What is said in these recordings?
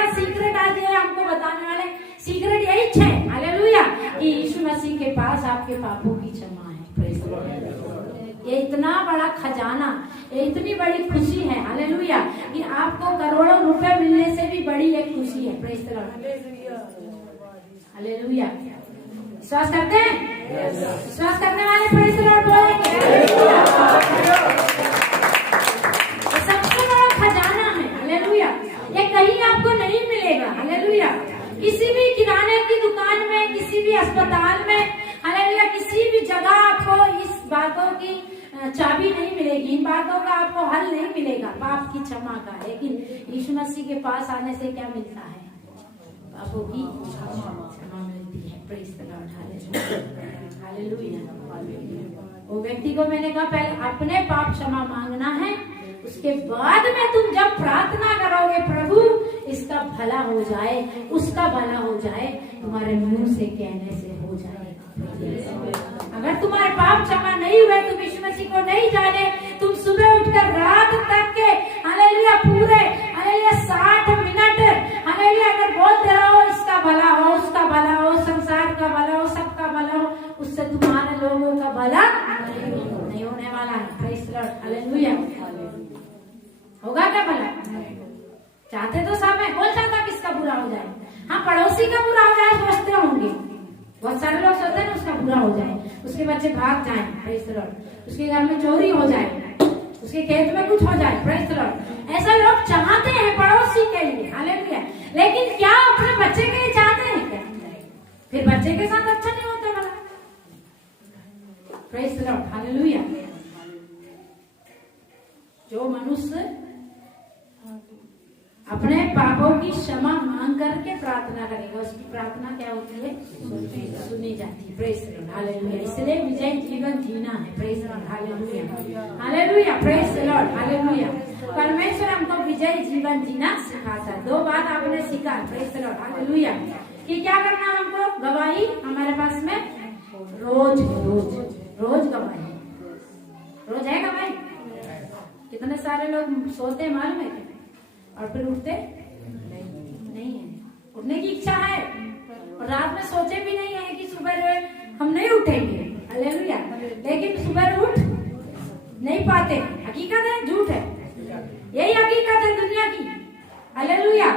बड़ा सीक्रेट आज है हमको बताने वाले। सीक्रेट यही है हालेलुया कि यीशु मसीह के पास आपके पापों की क्षमा है। Praise the Lord. ये इतना बड़ा खजाना, ये इतनी बड़ी खुशी है हालेलुया कि आपको करोड़ों रुपए मिलने से भी बड़ी एक खुशी है। Praise the Lord hallelujah. विश्वास करते हैं? विश्वास करने वाले प्रेज़ द लॉर्ड बोलेंगे। सबसे बड़ा खजाना है हालेलुया। ये कहीं आपको नहीं मिलेगा हालेलुया। किसी भी किराने की दुकान में, किसी भी अस्पताल में हालेलुया, किसी भी जगह आपको इस बातों की चाबी नहीं मिलेगी, इन बातों का आपको हल नहीं मिलेगा पाप की क्षमा का। लेकिन यीशु मसीह के पास आने से क्या मिलता है? पापों की क्षमा मिलती है। Praise the Lord hallelujah. वो व्यक्ति को मैंने कहा पहले अपने पाप क्षमा मांगना है, उसके बाद में तुम जब प्रार्थना करोगे प्रभु इसका भला हो जाए, उसका भला हो जाए, तुम्हारे मुंह से कहने से हो जाएगा। अगर तुम्हारे पाप क्षमा नहीं हुए, तुम यीशु मसीह को नहीं जाने, तुम सुबह उठकर रात तक के हालेलुया पूरे हालेलुया 60 मिनट हालेलुया अगर बोलते रहो इसका भला हो, उसका भला हो, संसार का भला हो, सबका भला हो, उससे तुम्हारे लोगों का भला नहीं होने वाला है। Praise the Lord hallelujah. होगा क्या भला? चाहते तो सब है, कौन चाहता किसका बुरा हो जाए? हाँ, पड़ोसी का बुरा हो जाए सोचते होंगे, बहुत सारे लोग सोचते हैं उसका बुरा हो जाए, उसके बच्चे भाग जाए, प्रेज़ द लॉर्ड, उसके घर में चोरी हो जाए, उसके खेत में कुछ हो जाए, प्रेज़ द लॉर्ड। ऐसा लोग चाहते हैं पड़ोसी के लिए हालेलुया। लेकिन क्या अपने बच्चे के लिए चाहते हैं क्या? फिर बच्चे के साथ अच्छा नहीं होता भला। Praise the Lord hallelujah. जो मनुष्य अपने पापों की क्षमा मांग करके प्रार्थना करेगा, उसकी प्रार्थना क्या होती है? सुनी जाती है। Praise the Lord hallelujah. इसलिए विजय जीवन जीना है। Praise the Lord hallelujah hallelujah. Praise the Lord hallelujah. परमेश्वर हमको विजय जीवन जीना सिखाता है। 2 बात आपने सीखा। प्रेज़ द लॉर्ड हालेलुया कि क्या करना हमको? गवाही हमारे पास में रोज रोज रोज गवाही, रोज है गवाही। कितने सारे लोग सोते मालूम है और फिर उठते नहीं है। उठने की इच्छा है और रात में सोचे भी नहीं है कि सुबह हम नहीं उठेंगे हालेलुया, लेकिन सुबह उठ नहीं पाते। हकीकत है झूठ है? यही हकीकत है दुनिया की हालेलुया।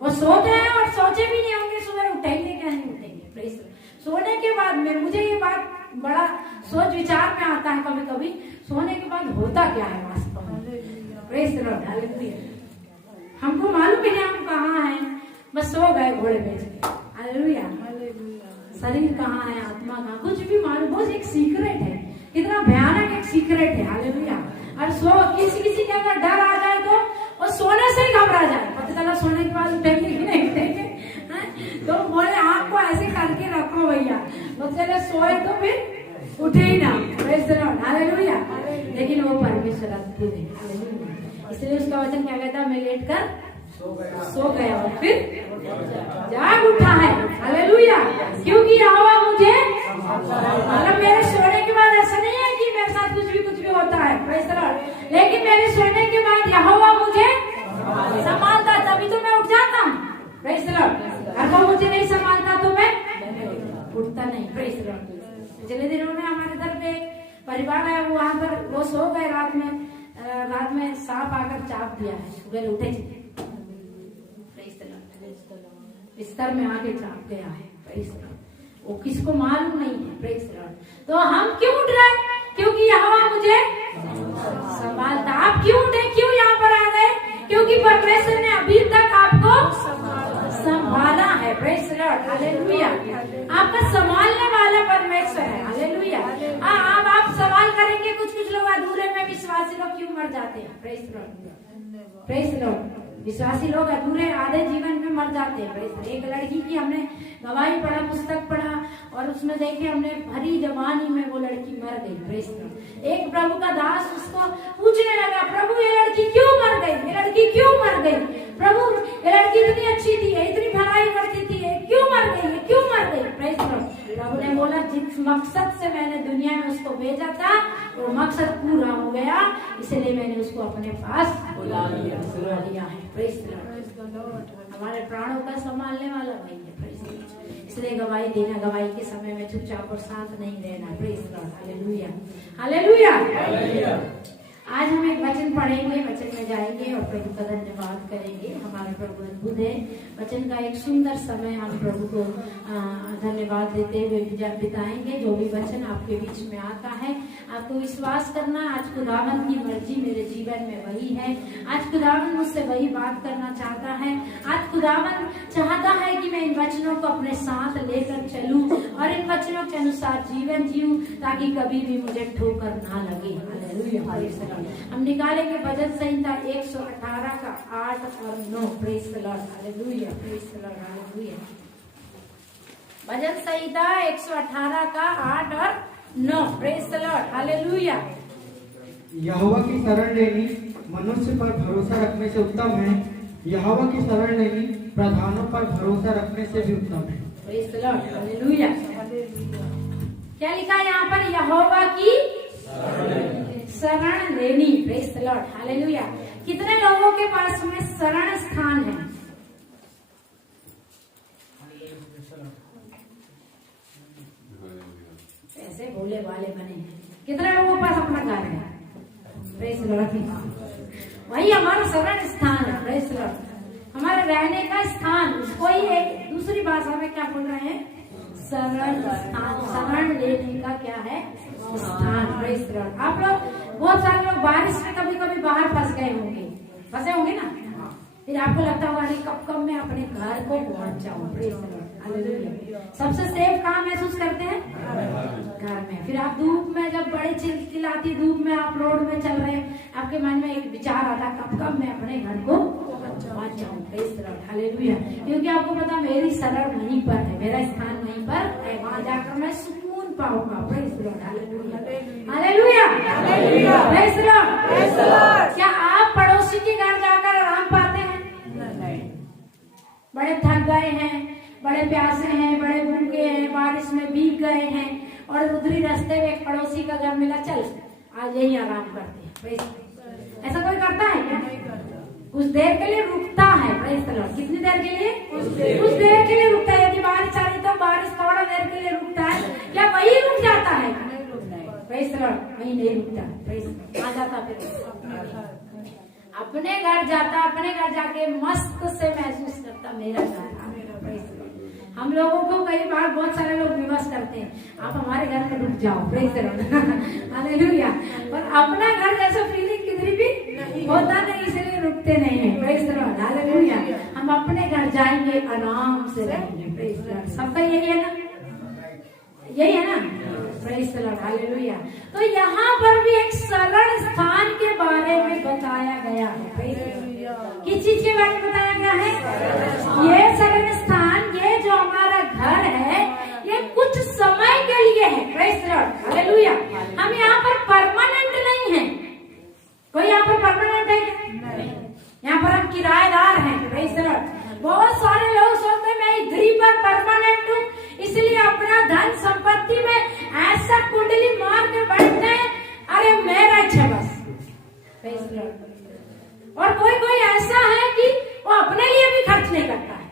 वो सोते हैं और सोचे भी नहीं होंगे सुबह उठेंगे क्या नहीं उठेंगे। प्रेज़ सोने के बाद में मुझे ये बात बड़ा सोच विचार में आता है कभी कभी, सोने के बाद होता क्या है वास्तव में। Praise the Lord hallelujah. हमको मालूम ही नहीं हम कहाँ हैं, बस सो गए घोड़े बेच के हालेलुया। शरीर कहाँ है, आत्मा कहाँ, कुछ भी मालूम। वो एक सीक्रेट है, कितना भयानक एक सीक्रेट है हालेलुया। और किसी के अगर डर आ जाए तो वो सोने से ही घबरा जाए, पता चला सोने के बाद उठेंगे कि नहीं उठेंगे, तो बोले आँख को ऐसे करके रखो भैया, वो चले सोए तो फिर उठे ही ना। Praise the Lord hallelujah. लेकिन वो परमेश्वर अद्भुत है हालेलुया। इसलिए उसका वचन क्या कहता है? मैं लेट कर सो गया और फिर जाग उठा है हालेलुया। क्योंकि यहोवा मुझे, मतलब मेरे सोने के बाद ऐसा नहीं है कि मेरे साथ कुछ भी होता है प्रेज़ द लॉर्ड, लेकिन मेरे सोने के बाद यहोवा मुझे संभालता, तभी तो मैं उठ जाता हूँ। Praise the Lord. अगर वो मुझे नहीं संभालता तो मैं उठता नहीं। Praise the Lord. पिछले दिनों में हमारे घर पे परिवार है, वहां पर वो सो गए, रात में सांप आकर चाप दिया है, सुबह उठे बिस्तर में आके चाप गया है। Praise the Lord. वो किसको मालूम नहीं है। Praise the Lord. तो हम क्यों उठ रहे हैं? क्योंकि यहोवा मुझे संभालता। आप क्यों उठे, क्यों यहाँ पर आ गए? क्योंकि परमेश्वर ने अभी तक आपको संभाला है। Praise the Lord hallelujah. आपका संभालने वाला परमेश्वर है हालेलुया। अब आप सवाल करेंगे कुछ लोग अधूरे में विश्वासी लोग क्यों मर जाते हैं? Praise the Lord. Praise the Lord. विश्वासी लोग अधूरे आधे जीवन में मर जाते हैं। एक लड़की की हमने गवाही पढ़ा, पुस्तक पढ़ा और उसमें देखे हमने भरी जवानी में वो लड़की मर गई। Praise the Lord. एक प्रभु का दास उसको पूछने लगा, प्रभु ये लड़की क्यों मर गई? ये लड़की क्यों मर गई? प्रभु ये लड़की इतनी अच्छी थी, इतनी भलाई करती थी, क्यों मर गई? क्यों मर गई? Praise the Lord. प्रभु ने बोला जिस मकसद से मैंने दुनिया में उसको भेजा था वो मकसद पूरा हो गया, इसलिए मैंने उसको अपने पास बुला लिया है। Praise the Lord. हमारे प्राणों का संभालने वाला वही है। Praise the Lord. इसलिए गवाही देना, गवाही के समय में चुपचाप और शांत नहीं रहना। Praise the Lord. Hallelujah, hallelujah. आज हम एक वचन पढ़ेंगे, वचन में जाएंगे और प्रभु का धन्यवाद करेंगे। हमारे प्रभु अद्भुत है। वचन का एक सुंदर समय हम प्रभु को धन्यवाद देते हुए बिताएंगे। जो भी वचन आपके बीच में आता है आपको विश्वास करना, आज खुदावन की मर्जी मेरे जीवन में वही है। आज खुदावन मुझसे वही बात करना चाहता है। आज खुदावन चाहता है कि मैं इन वचनों को अपने साथ लेकर चलूं और इन वचनों के अनुसार जीवन जीऊं, ताकि कभी भी मुझे ठोकर ना लगे। हालेलुया। हम निकालेंगे भजन संहिता 118 का 8 और 9। Praise the Lord. Hallelujah, praise the Lord. Hallelujah. भजन संहिता 118 का 8 और 9। Praise the Lord. हालेलुया। यहोवा की शरण लेनी मनुष्य पर भरोसा रखने से उत्तम है, यहोवा की शरण लेनी प्रधानों पर भरोसा रखने से भी उत्तम है। Praise the Lord. हालेलुया। क्या लिखा है यहाँ पर? यहोवा की शरण लेनी। Praise the Lord. हालेलुया। कितने लोगों के पास में शरण स्थान है? ऐसे भोले वाले बने हैं। कितने लोगों के पास अपना घर है? Praise the Lord. वही हमारा शरण स्थान है। Praise the Lord. हमारे रहने का स्थान, उसको ही एक दूसरी भाषा में क्या बोल रहे हैं? शरण स्थान। शरण लेने का क्या है? स्थान। Praise the Lord. आप लोग, बहुत सारे लोग बारिश में कभी कभी बाहर फंस गए होंगे, फंसे होंगे ना। फिर आपको लगता होगा कब मैं अपने घर को पहुंच जाऊं। Praise the Lord. हालेलुया। सबसे सेफ कहाँ महसूस करते हैं? घर में। फिर आप धूप में, जब बड़ी चिलचिलाती धूप में आप रोड में चल रहे हैं, आपके मन में एक विचार आता, कब मैं अपने घर को पहुंच जाऊं। Praise the Lord. हालेलुया। क्योंकि आपको पता मेरी शरण वहीं पर है, मेरा स्थान वहीं पर है, वहां जाकर मैं सुकून पाऊंगा। Praise the Lord. Hallelujah, hallelujah, praise the Lord. क्या आप पड़ोसी के घर जाकर आराम पाते हैं? नहीं। बड़े थक गए हैं, बड़े प्यासे हैं, बड़े भूखे हैं, बारिश में भीग गए हैं और उधरी रास्ते में एक पड़ोसी का घर मिला, चल आज यही आराम करते हैं। ऐसा कोई करता है क्या? कुछ देर के लिए रुकता है। Praise the Lord. कितनी देर के लिए? कुछ देर के लिए रुकता है। यदि बारिश आ रही तो बारिश थोड़ा देर के लिए रुकता है, क्या वही रुक जाता है? Praise the Lord. वही नहीं रुकता। प्रेज आ जाता, फिर अपने घर जाता, अपने घर जाके मस्त से महसूस करता मेरा घर। हम लोगों को कई बार बहुत सारे लोग विवश करते हैं, आप हमारे घर में रुक जाओ। Praise the Lord. हालेलुया। पर अपना घर जैसा फीलिंग किधर भी होता नहीं, इसलिए रुकते नहीं है। Praise the Lord. हालेलुया। हम अपने घर जाएंगे, आराम से रहेंगे। Praise the Lord. सबका यही है ना? यही है ना? Praise the Lord. हालेलुया। तो यहाँ पर भी एक शरण स्थान के बारे में बताया गया है। Praise the Lord. किस चीज के बारे में बताया गया है? ये शरण स्थान, ये जो हमारा घर है, ये कुछ समय के लिए है। Praise the Lord. हालेलुया। हम यहाँ पर परमानेंट नहीं है। कोई यहाँ पर परमानेंट है क्या? नहीं। यहाँ पर हम किराएदार हैं। Praise the Lord. बहुत सारे लोग सोचते हैं मैं इधर पर परमानेंट हूँ, इसलिए अपना धन संपत्ति में ऐसा कुंडली मार के बैठते हैं, अरे मेरा इच्छा बस। Praise the Lord. और कोई ऐसा है कि वो अपने लिए भी खर्च नहीं करता है,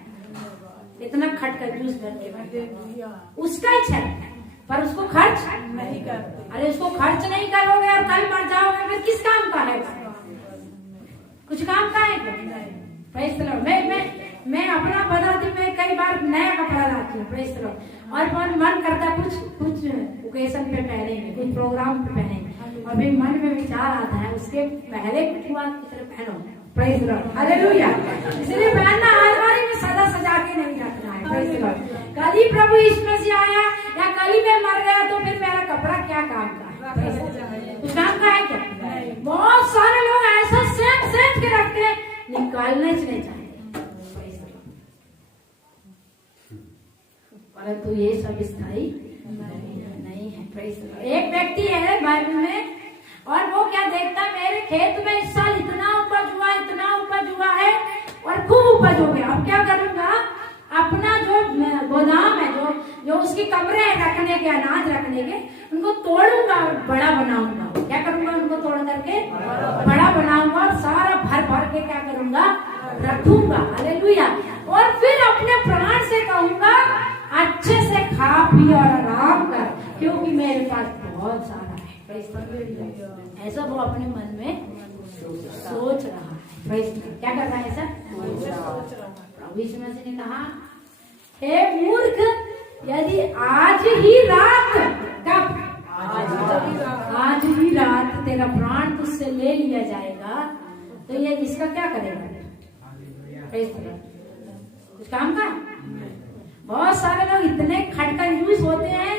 इतना खट कर जूस बन के उसका इच्छा है, पर उसको खर्च नहीं करते। अरे उसको खर्च नहीं करोगे और कल मर जाओगे, फिर किस काम का है? कुछ काम का है क्या? Praise the Lord. मैं अपना बताती, मैं कई बार नया कपड़ा लाती हूँ। Praise the Lord. और मन करता कुछ ओकेजन पे पहनेंगे, कुछ प्रोग्राम पे पहनेंगे, और फिर मन में विचार आता है उसके पहले कुछ हुआ की तरह पहनो। Praise the Lord. हालेलुया। इसलिए पहनना अलमारी में सजा के नहीं रखना है। Praise the Lord. कल ही प्रभु यीशु मसीह आया या कल ही मैं मर गया तो फिर मेरा कपड़ा क्या काम का है? कुछ काम का है क्या? बहुत सारे लोग ऐसा सेंट के रखते हैं, निकालने से नहीं चाहते, परंतु ये सब स्थायी नहीं है। Praise the Lord. एक व्यक्ति है बाइबल में, और वो क्या देखता है, मेरे खेत में इस साल इतना उपज हुआ है और खूब उपज हो गया, अब क्या करूंगा, अपना जो गोदाम है, जो उसके कमरे रखने के, अनाज रखने के, उनको तोड़ूंगा और बड़ा बनाऊंगा। क्या करूंगा? उनको तोड़ करके बड़ा बनाऊंगा और सारा भर भर के क्या करूंगा? रखूंगा। हालेलुया। और फिर अपने प्राण से कहूंगा अच्छे से खा पी और आराम कर, क्योंकि मेरे पास बहुत सारा है। ऐसा वो अपने मन में सोच रहा है। क्या कर रहा है? ऐसा प्रभु यीशु मसीह ने कहा, हे मूर्ख, यदि आज ही रात, कब? आज ही रात तेरा प्राण तुझसे ले लिया जाएगा, तो ये इसका क्या करेगा? कुछ काम का? बहुत सारे लोग इतने खटकंजूस होते हैं,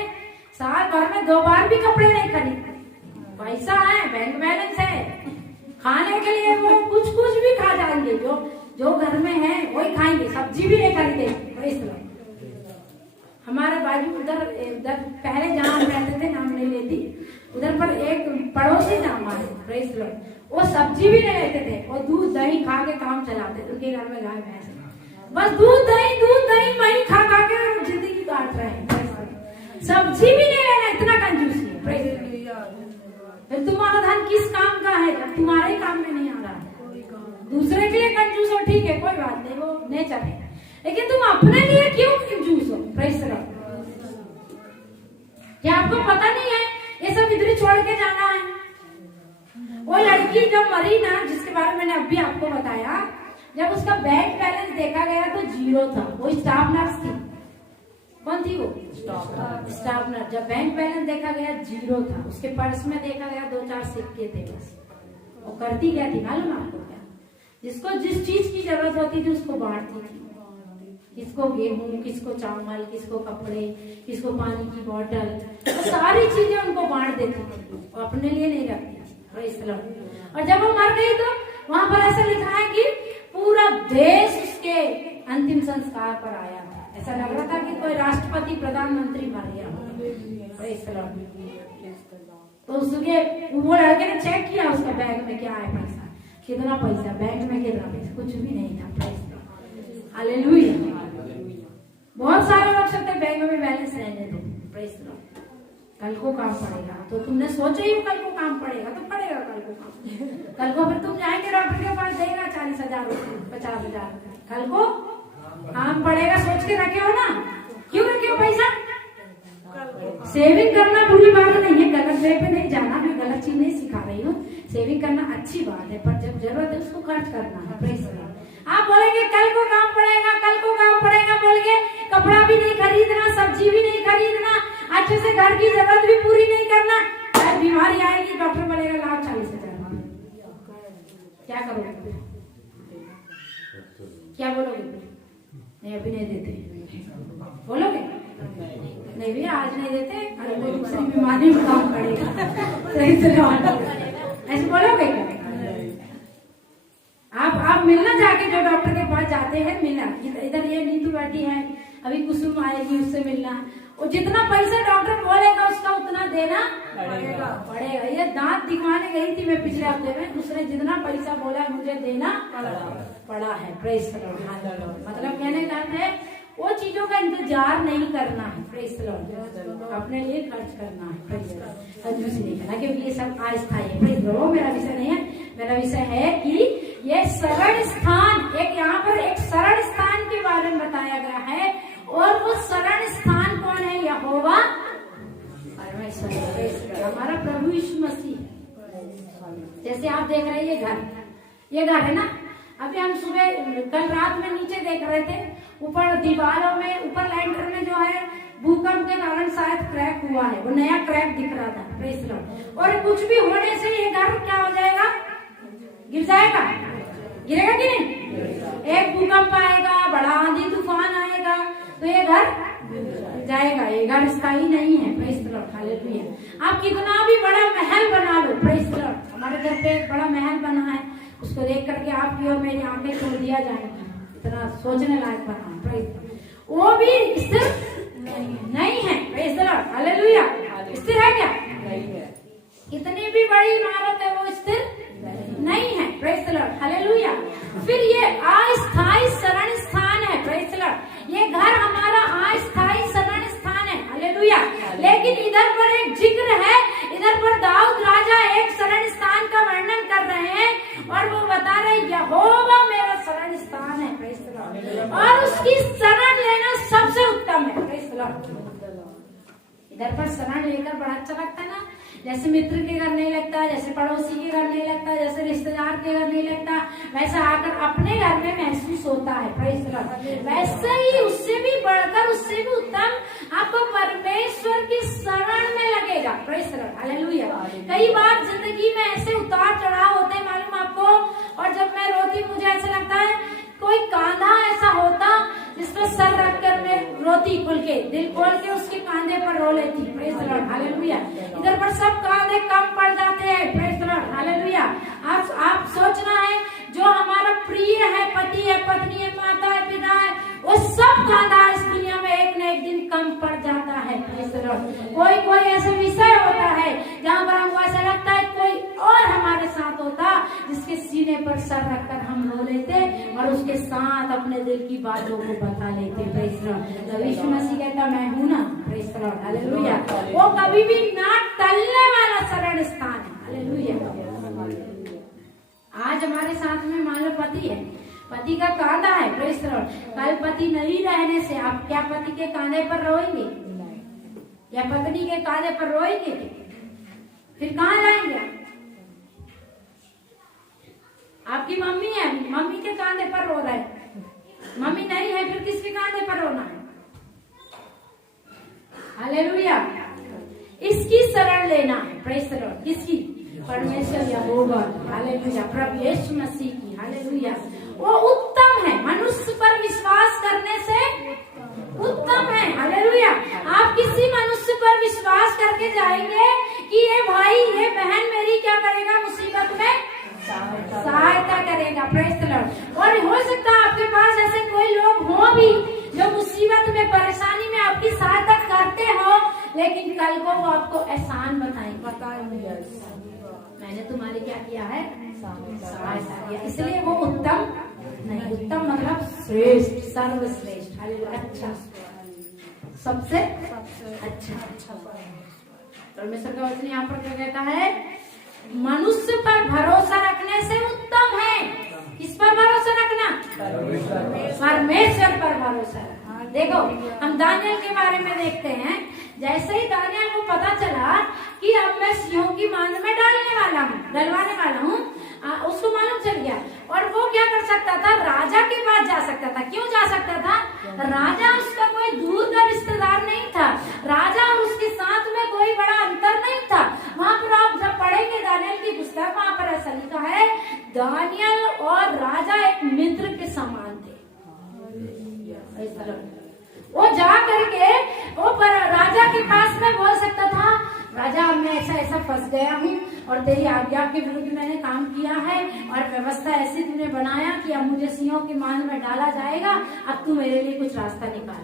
साल भर में 2 बार भी कपड़े नहीं खरीदते। पैसा है, बैंक बैलेंस है, खाने के लिए वो कुछ भी खा जाएंगे, जो घर में है वही खाएंगे, सब्जी भी नहीं खरीदेंगे। हमारे बाजू उधर पहले जहाँ हम रहते थे, नाम नहीं लेती, उधर पर एक पड़ोसी था हमारे, वो सब्जी भी नहीं लेते थे, वो दूध दही खा के काम चलाते थे। उनके घर में गाय भैंस, बस दूध दही मही खा के जिंदगी काट रहे हैं। सब्जी भी नहीं लेना, इतना कंजूसी है। फिर तुम्हारा धन किस काम का है जब तुम्हारे काम में नहीं आ रहा है? दूसरे के लिए कंजूस हो, ठीक है, कोई बात नहीं, वो नेचर है, लेकिन तुम अपने लिए क्यों कंजूस हो? Praise the Lord. क्या आपको पता नहीं है ये सब इधर छोड़ के जाना है? वो लड़की जब मरी ना, जिसके बारे में मैंने अभी आपको बताया, जब उसका बैंक बैलेंस देखा गया तो 0 था। वो स्टाफ नर्स थी। कौन थी वो? Staff nurse. जब बैंक बैलेंस देखा गया 0 था, उसके पर्स में देखा गया 2-4 सिक्के थे बस। वो करती क्या थी मालूम आपको? क्या? जिसको जिस चीज की जरूरत होती थी उसको बांटती थी। किसको गेहूं, किसको चावल, किसको कपड़े, किसको पानी की बोतल, तो सारी चीजें उनको बांट देती थी, वो अपने लिए नहीं रखती थी। और जब वो मर गई तो वहां पर ऐसा लिखा है कि पूरा देश उसके अंतिम संस्कार पर आया था। ऐसा लग रहा था कि कोई राष्ट्रपति प्रधानमंत्री मर गया। तो उसके वो लड़के ने चेक किया उसका बैग में क्या है, पैसा कितना, पैसा बैंक में कितना पैसा, कुछ भी नहीं था। हालेलुया। बहुत सारे लोग सकते बैंक में बैलेंस रहने दो, प्रेज़ द लॉर्ड, कल को काम पड़ेगा। तो तुमने सोचा ही कल को काम पड़ेगा, तो पड़ेगा कल को काम। कल को फिर तुम जाएंगे डॉक्टर के पास, देगा 40,000 रुपये, 50,000, कल को काम पड़ेगा। सोच के रखे हो ना? क्यों रखे हो पैसा? सेविंग करना बुरी बात नहीं है, गलत वे पे नहीं जाना, मैं गलत चीज नहीं सिखा रही हूँ। सेविंग करना अच्छी बात है, पर जब जरूरत है उसको खर्च करना है। Praise the Lord. आप बोलेंगे कल को काम पड़ेगा, कल को काम पड़ेगा बोल के कपड़ा भी नहीं खरीदना, सब्जी भी नहीं खरीदना, अच्छे से घर की जरूरत भी पूरी नहीं करना, बीमारी आएगी, डॉक्टर बोलेगा लाओ 40,000, क्या करोगे? क्या बोलोगे? नहीं अभी नहीं देते, बोलोगे? नहीं भैया आज नहीं देते, कल को दूसरी बीमारी में काम पड़ेगा। सही से ऐसे बोलोगे क्या? आप मिलना जाके, जो डॉक्टर के पास जाते हैं मिलना, इधर ये नीतू बैठी है, अभी कुसुम आएगी, उससे मिलना, और जितना पैसा डॉक्टर बोलेगा उसका उतना देना पड़ेगा। ये दांत दिखवाने गई थी मैं पिछले हफ्ते में, उसने जितना पैसा बोला मुझे देना पड़ा है। Praise the Lord. मतलब कहने का अर्थ है वो चीजों का इंतजार नहीं करना है। Praise the Lord. अपने लिए खर्च करना है, कंजूसी नहीं करना, क्योंकि ये सब अस्थायी है। Praise the Lord. मेरा विषय नहीं है, मेरा विषय है कि ये शरण स्थान, एक यहाँ पर एक शरण स्थान के बारे में बताया गया है, और वो शरण स्थान कौन है? यहोवा परमेश्वर, हमारा प्रभु यीशु मसीह। जैसे आप देख रहे हैं ये घर है ना, अभी हम सुबह कल रात में नीचे देख रहे थे, ऊपर दीवारों में, ऊपर लैंटर में जो है भूकंप के कारण शायद क्रैक हुआ है, वो नया क्रैक दिख रहा था। Praise the Lord. और कुछ भी होने से ये घर क्या हो जाएगा? गिर जाएगा। गिरेगा कि नहीं? एक भूकंप आएगा, बड़ा आंधी तूफान आएगा, तो ये घर जाएगा। ये घर स्थायी नहीं है। Praise the Lord. हालेलुया। आप कितना भी बड़ा महल बना लो, प्रेज़ द लॉर्ड, हमारे घर पे एक बड़ा महल बना है, उसको देख करके आपकी और मेरी आंखें खोल दिया जाएगी, इतना सोचने लायक बना है। Praise the Lord. वो भी स्थिर नहीं है। Praise the Lord. हालेलुया। स्थिर है क्या? कितनी भी बड़ी इमारत है वो स्थिर नहीं है। Praise the Lord. हालेलुया। फिर ये अस्थायी शरण स्थान है। Praise the Lord. ये घर हमारा अस्थायी शरण स्थान है। उसकी शरण लेना सबसे उत्तम है। Praise the Lord। इधर पर शरण लेकर बड़ा अच्छा लगता है ना, जैसे मित्र के घर नहीं लगता, जैसे पड़ोसी के घर नहीं लगता, जैसे रिश्तेदार के घर नहीं लगता, वैसा आकर अपने घर में महसूस होता है। Praise the Lord। वैसे ही उससे भी बढ़कर, उससे भी उत्तम आपको परमेश्वर की शरण में लगेगा। Praise the Lord। हालेलुया। कई बार जिंदगी में ऐसे उतार चढ़ाव होते हैं, मालूम आपको, और जब मैं रोती मुझे ऐसा लगता है कोई कांधा ऐसा होता जिस पर सर रखकर मैं रोती, खुल के दिल खोल के उसके कांधे पर रो लेती। Praise the Lord. हालेलुया। इधर पर सब कांधे कम पड़ जाते हैं। Praise the Lord. हालेलुया। आप सोचना है जो हमारा प्रिय है, पति है, पत्नी है, माता है, पिता है, वो सब कांधा इस दुनिया में एक न एक दिन कम पड़ जाता है। Praise the Lord. कोई कोई ऐसे विषय होता है जहाँ पर हमको ऐसा लगता है कोई और हमारे साथ होता, जिसके सीने पर सर रखकर हम रो लेते और उसके साथ अपने दिल की बातों को बता लेते। Praise the Lord. जब यीशु मसीह कहता मैं हूं ना, प्रेज द लॉर्ड। हालेलुया। वो कभी भी ना टलने वाला शरण स्थान है। हालेलुया। आज हमारे साथ में मान लो पति है, पति का कांधा है। Praise the Lord. कल पति नहीं रहने से आप क्या पति के कांधे पर रोएंगे या पत्नी के कांधे पर रोएंगे? फिर कहाँ जाएंगे? आपकी मम्मी है, मम्मी के कांधे पर रो रहे, मम्मी नहीं है, फिर किसके कांधे पर रोना है? हालेलुया। इसकी शरण लेना है। Praise the Lord. किसकी? परमेश्वर यहोवा। हालेलुया। प्रभु यीशु मसीह की। हालेलुया। वो उत्तम है, मनुष्य पर विश्वास करने से उत्तम है। हालेलुया। आप किसी मनुष्य पर विश्वास करके जाएंगे कि ये भाई, ये बहन मेरी क्या करेगा, मुसीबत में सहायता करेगा। Praise the Lord. और हो सकता है आपके पास ऐसे कोई लोग हो भी जो मुसीबत में, परेशानी में आपकी सहायता करते हो, लेकिन कल को वो आपको एहसान बताएंगे, मैंने तुम्हारी क्या किया है, सहायता किया। इसलिए वो उत्तम नहीं। उत्तम मतलब श्रेष्ठ, सर्वश्रेष्ठ। हालेलुया। अच्छा, सबसे अच्छा। परमेश्वर का वचन यहाँ पर क्या कहता है? मनुष्य पर भरोसा रखने से उत्तम है। किस पर भरोसा रखना? परमेश्वर पर भरोसा रखना। देखो, हम दानियल के बारे में देखते हैं। जैसे ही दानियल को पता चला कि अब मैं सिंहों की मांद में डलवाने वाला हूँ, उसको मालूम चल गया। और वो क्या कर सकता था? राजा के पास जा सकता था। क्यों जा सकता था? राजा उसका कोई दूर का रिश्तेदार नहीं था। राजा और उसके साथ में कोई बड़ा अंतर नहीं था। वहाँ पर आप जब पढ़ेंगे दानियल की पुस्तक, वहाँ पर ऐसा लिखा है, दानियल और राजा एक मित्र के समान थे। वो जा करके वो राजा के पास में बोल सकता था, राजा मैं ऐसा फंस गया हूँ और तेरी आज्ञा के विरुद्ध मैंने काम किया है और व्यवस्था ऐसी तूने बनाया कि अब मुझे सिंहों की मांद में डाला जाएगा, अब तू मेरे लिए कुछ रास्ता निकाल।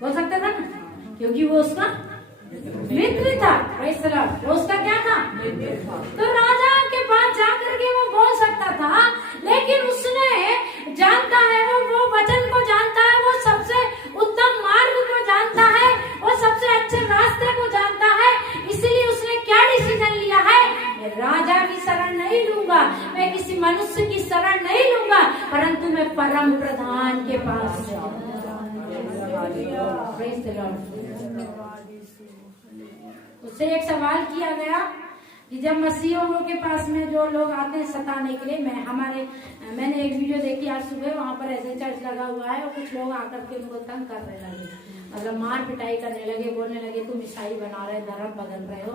बोल सकता था ना, क्योंकि वो उसका मित्र था। वो उसका क्या था? तो राजा के पास जाकर के वो बोल सकता था, लेकिन उसने जानता है, वो वचन को जानता है, वो सबसे उत्तम मार्ग को जानता है, वो सबसे अच्छे रास्ते को जानता है। इसलिए उसने क्या डिसीजन लिया है? मैं राजा की शरण नहीं लूंगा, मैं किसी मनुष्य की शरण नहीं लूंगा, परंतु मैं परम प्रधान के पास उससे एक सवाल किया गया कि जब मसीहों के पास में जो लोग आते हैं सताने के लिए, मैंने एक वीडियो देखी आज सुबह, वहाँ पर ऐसे चर्च लगा हुआ है और कुछ लोग आकर के उनको तंग करने लगे, मतलब मार पिटाई करने लगे, बोलने लगे तुम ईसाई बना रहे, धर्म बदल रहे हो।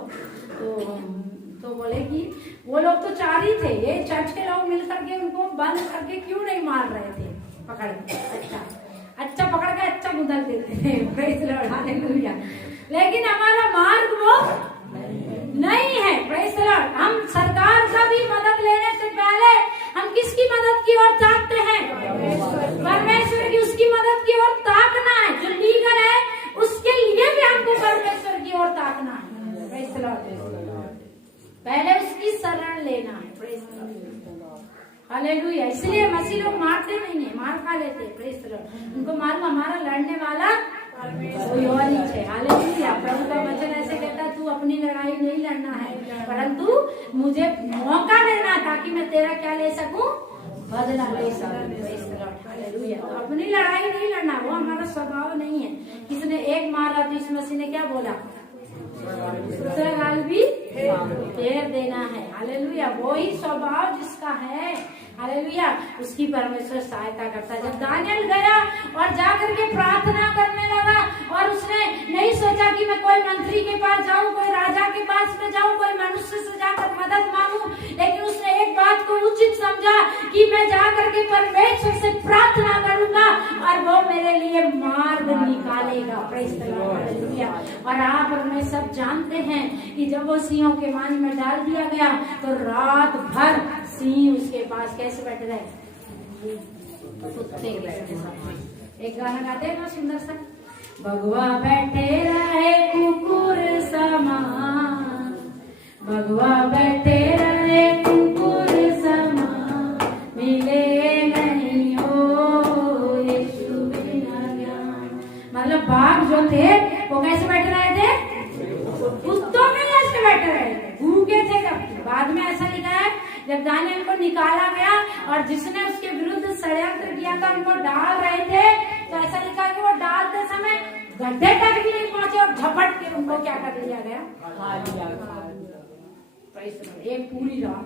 तो बोले कि वो लोग तो 4 ही थे, ये चर्च के लोग मिल करके उनको बंद करके क्यों नहीं मार रहे थे, पकड़ के अच्छा पकड़ के अच्छा मुदल देते थे। Praise the Lord. हालेलुया। लेकिन हमारा मार्ग वो नहीं है। Praise the Lord. हम सरकार का भी मदद लेने से पहले हम किसकी मदद की ओर ताकते हैं? परमेश्वर की। उसकी मदद की ओर ताकना है। जो लीगल है उसके लिए भी हमको परमेश्वर की ओर ताकना है। Praise the Lord. पहले उसकी शरण लेना है। Praise the Lord. हालेलुया। इसलिए मसीह लोग मारते नहीं है, मार खा लेते। Praise the Lord. उनको मालूम हमारा लड़ने वाला कोई और ही है। हालेलुया। प्रभु का वचन ऐसे कहता है, तू अपनी लड़ाई नहीं लड़ना है, परंतु मुझे मौका देना ताकि मैं तेरा क्या ले सकूं? बदला ले सकूं। Praise the Lord. हालेलुया। तो अपनी लड़ाई नहीं लड़ना, वो हमारा स्वभाव नहीं है। किसने एक मारा तो इस मसीह ने क्या बोला, दूसरा गाल भी फेर देना है। हालेलुया। वो ही स्वभाव जिसका है, हालेलुया, उसकी परमेश्वर सहायता करता है। जब दानियल गया और जाकर के प्रार्थना करने लगा और उसने नहीं सोचा कि मैं कोई मंत्री के पास जाऊं, कोई राजा के पास में जाऊं, कोई मनुष्य से जाकर मदद मांगूं, लेकिन उसने एक बात को उचित समझा कि मैं जाकर के परमेश्वर से प्रार्थना करूंगा और वो मेरे लिए मार्ग निकालेगा। Praise the Lord. हालेलुया। और आप और मैं सब जानते हैं कि जब वो सिंहों के मान में डाल दिया गया तो रात भर सिंह उसके पास कैसे बैठे रहे, कुत्ते के साथ। एक गाना गाते हैं ना सुंदर सा, भगवा बैठे रहे कुकुर समान, भगवा बैठे रहे कुकुर समान, मिले नहीं हो यीशु बिना ज्ञान। मतलब बाघ जो थे वो कैसे बैठे रहे थे, कुत्तों में जैसे बैठे रहे थे, भूखे थे। बाद में ऐसा लिखा है जब दानियल को निकाला गया और जिसने उसके विरुद्ध षड्यंत्र किया था उनको डाल रहे थे, तो ऐसा लिखा कि वो डालते समय गड्ढे तक भी नहीं पहुंचे और झपट के उनको क्या कर लिया गया, एक पूरी रात।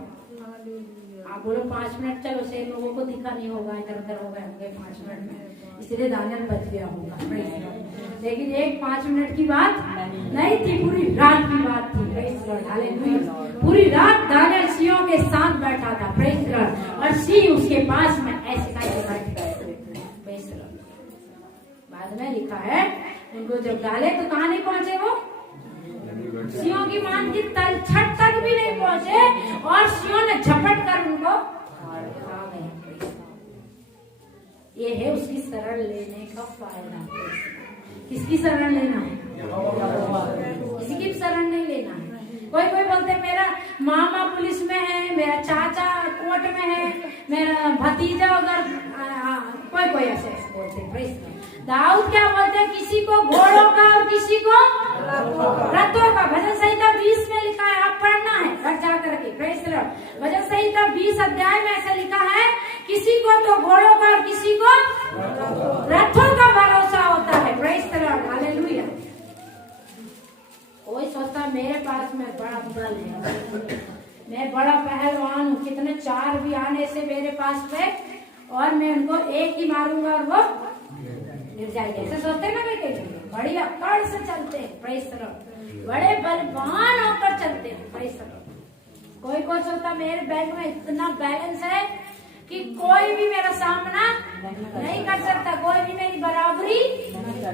आप बोलो 5 मिनट, चलो से लोगों को दिखा नहीं होगा, इधर उधर हो गए होंगे 5 मिनट में, इसलिए दानियल बच गया होगा। लेकिन एक 5 मिनट की बात नहीं थी, पूरी रात की बात थी। Praise Lord. हालेलुया। पूरी रात दानियल सिंहों के साथ बैठा था। Praise Lord. और सिंह उसके पास में ऐसे करके बैठ गए। Praise Lord. बाद में लिखा है उनको जब डाले तो कहाँ नहीं पहुंचे, वो सिंहों की मान की तलछट तक भी नहीं पहुंचे और सिंहों ने झपट कर उनको खा गए। ये है उसकी शरण लेने का फायदा। किसकी शरण लेना है, किसी की शरण नहीं लेना है। कोई कोई बोलते मेरा मामा पुलिस में है, मेरा चाचा कोर्ट में है, मेरा भतीजा उधर, कोई कोई ऐसे बोलते। दाऊद क्या बोलते हैं, किसी को घोड़ों का और किसी को रथों का। भजन संहिता 20 में लिखा है, आप पढ़ना है घर जा करके। Praise the Lord. भजन संहिता 20 अध्याय में ऐसा लिखा है, किसी को तो घोड़ों का और किसी को रथों का भरोसा होता है। Praise the Lord. हालेलुया। कोई सोचता मेरे पास में बड़ा बल है, मैं बड़ा पहलवान हूँ, कितने 4 भी आने से मेरे पास पे और मैं उनको एक ही मारूंगा और वो गिर जाएंगे। ऐसे सोचते ना बेटे, बड़ी अकड़ से चलते हैं। Praise the Lord. बड़े बलवान होकर चलते हैं। Praise the Lord. कोई कोई सोचता मेरे बैंक में इतना बैलेंस है कि कोई भी मेरा सामना नहीं कर सकता, कोई भी मेरी बराबरी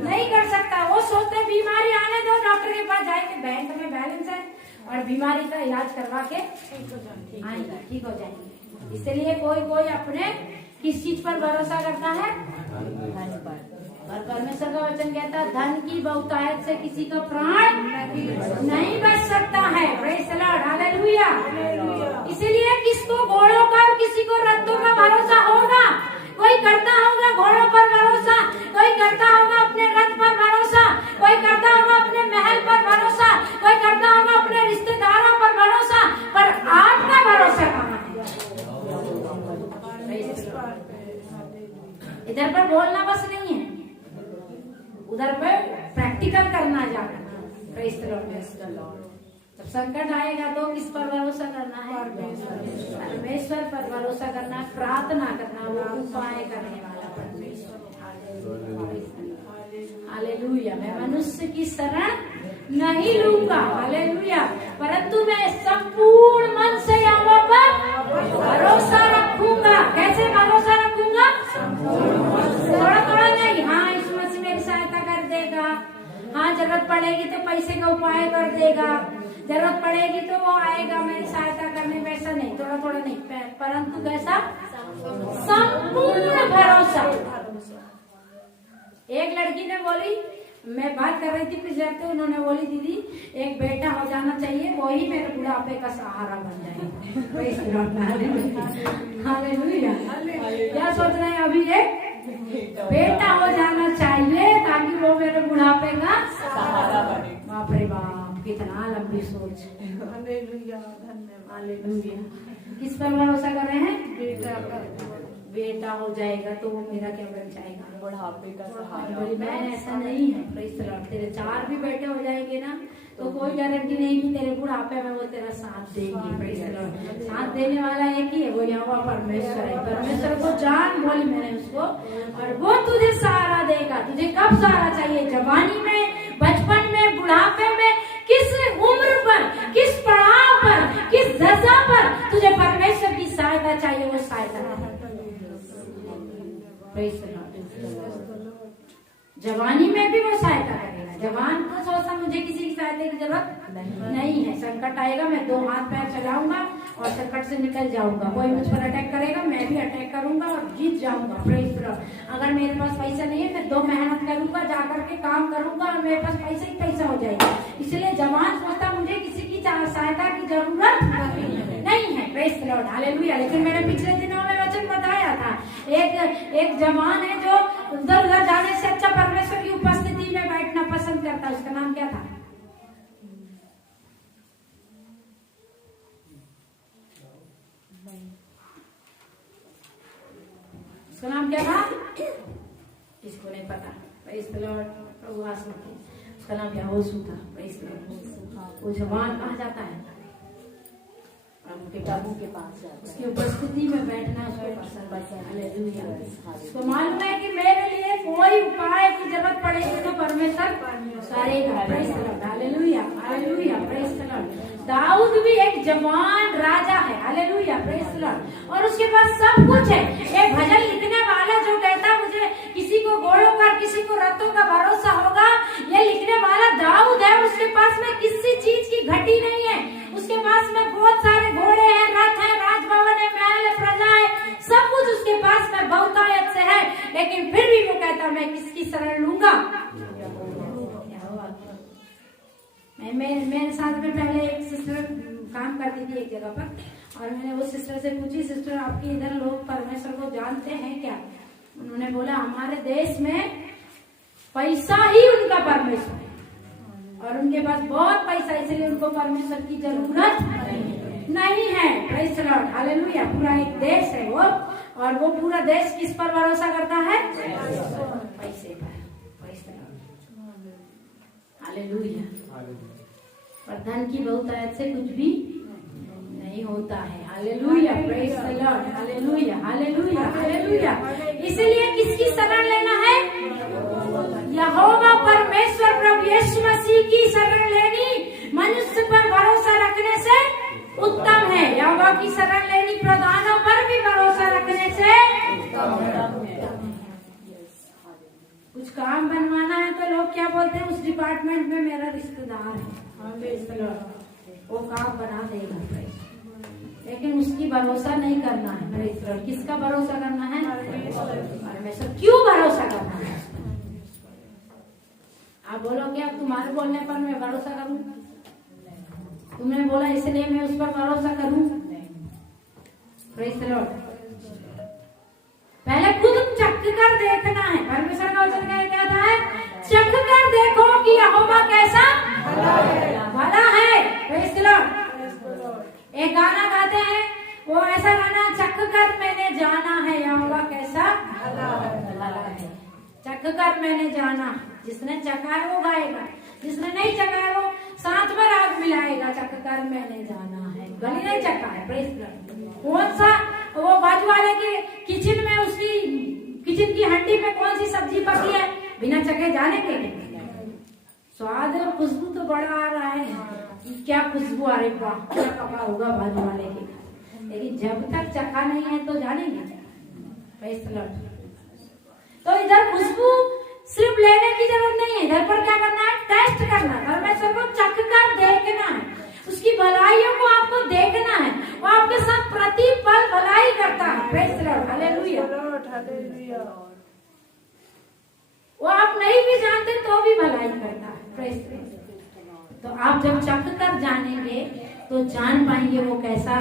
नहीं कर सकता। वो सोचते बीमारी आने दो, डॉक्टर के पास जाएंगे, बैंक में बैलेंस है और बीमारी का इलाज करवा के ठीक हो जाएंगे। इसलिए कोई कोई अपने किस चीज पर भरोसा करता है, धन पर। और परमेश्वर का वचन कहता है धन की बहुतायत से किसी का प्राण नहीं बच सकता है। Praise the Lord. हालेलुया। इसीलिए किसको घोड़ों का और किसी को रथों का भरोसा होगा। कोई करता होगा घोड़ों पर भरोसा, कोई करता होगा अपने रथ पर भरोसा, कोई करता होगा अपने महल पर भरोसा, कोई करता होगा अपने रिश्तेदारों पर भरोसा, पर आपका भरोसा कहाँ है? इधर पर बोलना बस नहीं है, उधर पर प्रैक्टिकल करना जाना। Praise the Lord. जब संकट आएगा तो किस पर भरोसा करना है, परमेश्वर पर भरोसा करना, प्रार्थना करना, वो उपाय करने वाला परमेश्वर। हालेलुया। मैं मनुष्य की शरण नहीं लूंगा, हालेलुया, परंतु मैं संपूर्ण मन से यहोवा पर भरोसा रखूंगा। कैसे भरोसा रखूंगा? थोड़ा थोड़ा नहीं। हाँ यीशु मसीह मेरी सहायता कर देगा, हाँ जरूरत पड़ेगी तो पैसे का उपाय कर देगा, जरूरत पड़ेगी तो वो आएगा मेरी सहायता करने। वैसा नहीं, थोड़ा थोड़ा नहीं, परंतु कैसा? संपूर्ण भरोसा। एक लड़की ने बोली, मैं बात कर रही थी पिछले हफ्ते, उन्होंने बोली दीदी एक बेटा हो जाना चाहिए, वही मेरे बुढ़ापे का सहारा बन जाएगा। हालेलुया। क्या सोच रहे हैं अभी? एक बेटा हो जाना चाहिए ताकि वो मेरे बुढ़ापे का सहारा बने। बाप रे बाप, कितना लंबी सोच। हालेलुया। किस पर भरोसा कर रहे हैं? बेटा हो जाएगा तो वो मेरा क्या बन जाएगा, बुढ़ापे का सहारा। बोली बहन ऐसा नहीं है, प्रेज़ द लॉर्ड। तेरे 4 भी बेटे हो जाएंगे ना तो कोई गारंटी नहीं कि तेरे बुढ़ापे में वो तेरा साथ देंगे। Praise the Lord. साथ देने वाला एक ही है, वो यहोवा परमेश्वर है। परमेश्वर को जान, बोली मैंने उसको, और वो तुझे सहारा देगा। तुझे कब सहारा चाहिए? जवानी में, बचपन में, बुढ़ापे में, किस उम्र पर, किस पड़ाव पर, किस दशा पर तुझे परमेश्वर की सहायता चाहिए, वो सहायता। Praise the Lord. जवानी में भी वो सहायता करेगा। जवान को सोचता मुझे किसी की सहायता की जरूरत नहीं है। संकट आएगा, मैं 2 हाथ पैर चलाऊंगा और संकट से निकल जाऊंगा। कोई मुझ पर अटैक करेगा, मैं भी अटैक करूंगा और जीत जाऊंगा। Praise the Lord. अगर मेरे पास पैसा नहीं है, मैं 2 मेहनत करूंगा, जाकर के काम करूंगा और मेरे पास पैसा ही पैसा हो जाएगा। इसलिए जवान सोचता मुझे किसी की सहायता की जरूरत नहीं है। Praise the Lord. हालेलुया। लेकिन मैंने पिछले दिनों में वचन बताया था, एक जवान है जो उधर उधर जाने से अच्छा परमेश्वर की उपस्थिति में बैठना पसंद करता है। उसका नाम क्या था? उसका नाम क्या था? किसको नहीं पता? Praise the Lord. प्रभु आशीष दे। उसका नाम यहोशू था। Praise the Lord. वो जवान कहाँ जाता है? प्रभु के पास जाता है। उसकी उपस्थिति में बैठना उसको पसंद है। हालेलुया। उसको मालूम है कि मेरे लिए कोई उपाय की जरूरत पड़ेगी तो परमेश्वर करेगा। Praise the Lord. Hallelujah. Hallelujah. Praise the Lord. दाऊद भी एक जवान राजा है। हालेलुया। Praise the Lord. और उसके पास सब कुछ है। एक भजन लिखने वाला जो कहता मुझे किसी को घोड़ों का, किसी को रथों का भरोसा होगा, ये लिखने वाला दाऊद है। उसके पास में किसी चीज की घटी नहीं है। उसके पास में बहुत सारे घोड़े हैं, रथ है, राजभवन है, महल है, प्रजा है, सब कुछ उसके पास में बहुतायत से है। लेकिन फिर भी वो कहता मैं किसकी शरण लूंगा? मेरे साथ में पहले एक सिस्टर काम करती थी एक जगह पर, और मैंने वो सिस्टर से पूछी, सिस्टर आपके इधर लोग परमेश्वर को जानते हैं क्या? उन्होंने बोला हमारे देश में पैसा ही उनका परमेश्वर है, और उनके पास बहुत पैसा, इसलिए उनको परमेश्वर की जरूरत नहीं है। Praise the Lord. हालेलुया। पूरा एक देश है वो, और वो पूरा देश किस पर भरोसा करता है? पैसे पर। Praise the Lord. हालेलुया। पर धन की बहुतायत से कुछ भी नहीं होता है। Hallelujah. Praise the Lord. Hallelujah. Hallelujah. Hallelujah. इसलिए किसकी शरण लेना है? यहोवा परमेश्वर प्रभु यीशु मसीह की शरण लेनी मनुष्य पर भरोसा रखने से उत्तम है। यहोवा की शरण लेनी प्रधानों पर भी भरोसा रखने से उत्तम है। कुछ काम बनवाना है तो लोग क्या बोलते हैं? उस डिपार्टमेंट में मेरा रिश्तेदार है, वो काम बना देगा। लेकिन उसकी भरोसा नहीं करना है। किसका भरोसा करना है? परमेश्वर। क्यों भरोसा करना है? आप बोलोगे अब तुम्हारे बोलने पर मैं भरोसा करूं, तुमने बोला इसलिए मैं उस पर भरोसा करूं? Praise the Lord. पहले खुद चख कर देखना है। परमेश्वर का वचन कहता है चख कर देखो कि यहोवा कैसा भला है। Praise the Lord. एक गाना गाते हैं, वो ऐसा गाना, चख कर मैंने जाना है यहोवा कैसा भला है। चख कर मैंने जाना, जिसने चखा है वो गाएगा, जिसने नहीं चखा है वो साथ में राग मिलाएगा। चख कर मैंने जाना है, गली नहीं चखा है। Praise the Lord. कौन सा वो बाजू वाले के किचन में, उसकी किचन की हंडी में कौन सी सब्जी पकी है, बिना चखे जाने के स्वाद और खुशबू तो बड़ा आ रहा है। क्या खुशबू आ रही, वाह क्या पका होगा बाजू वाले के, लेकिन जब तक चखा नहीं है तो जानेंगे। Praise the Lord. तो इधर खुशबू सिर्फ लेने की जरूरत नहीं है, इधर पर क्या करना है? टेस्ट करना है। परमेश्वर को चख कर देखना है, उसकी भलाइयों को आपको देखना है। वो आपके साथ प्रतिपल भलाई करता है। Praise the Lord. हालेलुया। वो आप नहीं भी जानते तो भी भलाई करता है। Praise the Lord. तो आप जब चख कर जानेंगे तो जान पाएंगे वो कैसा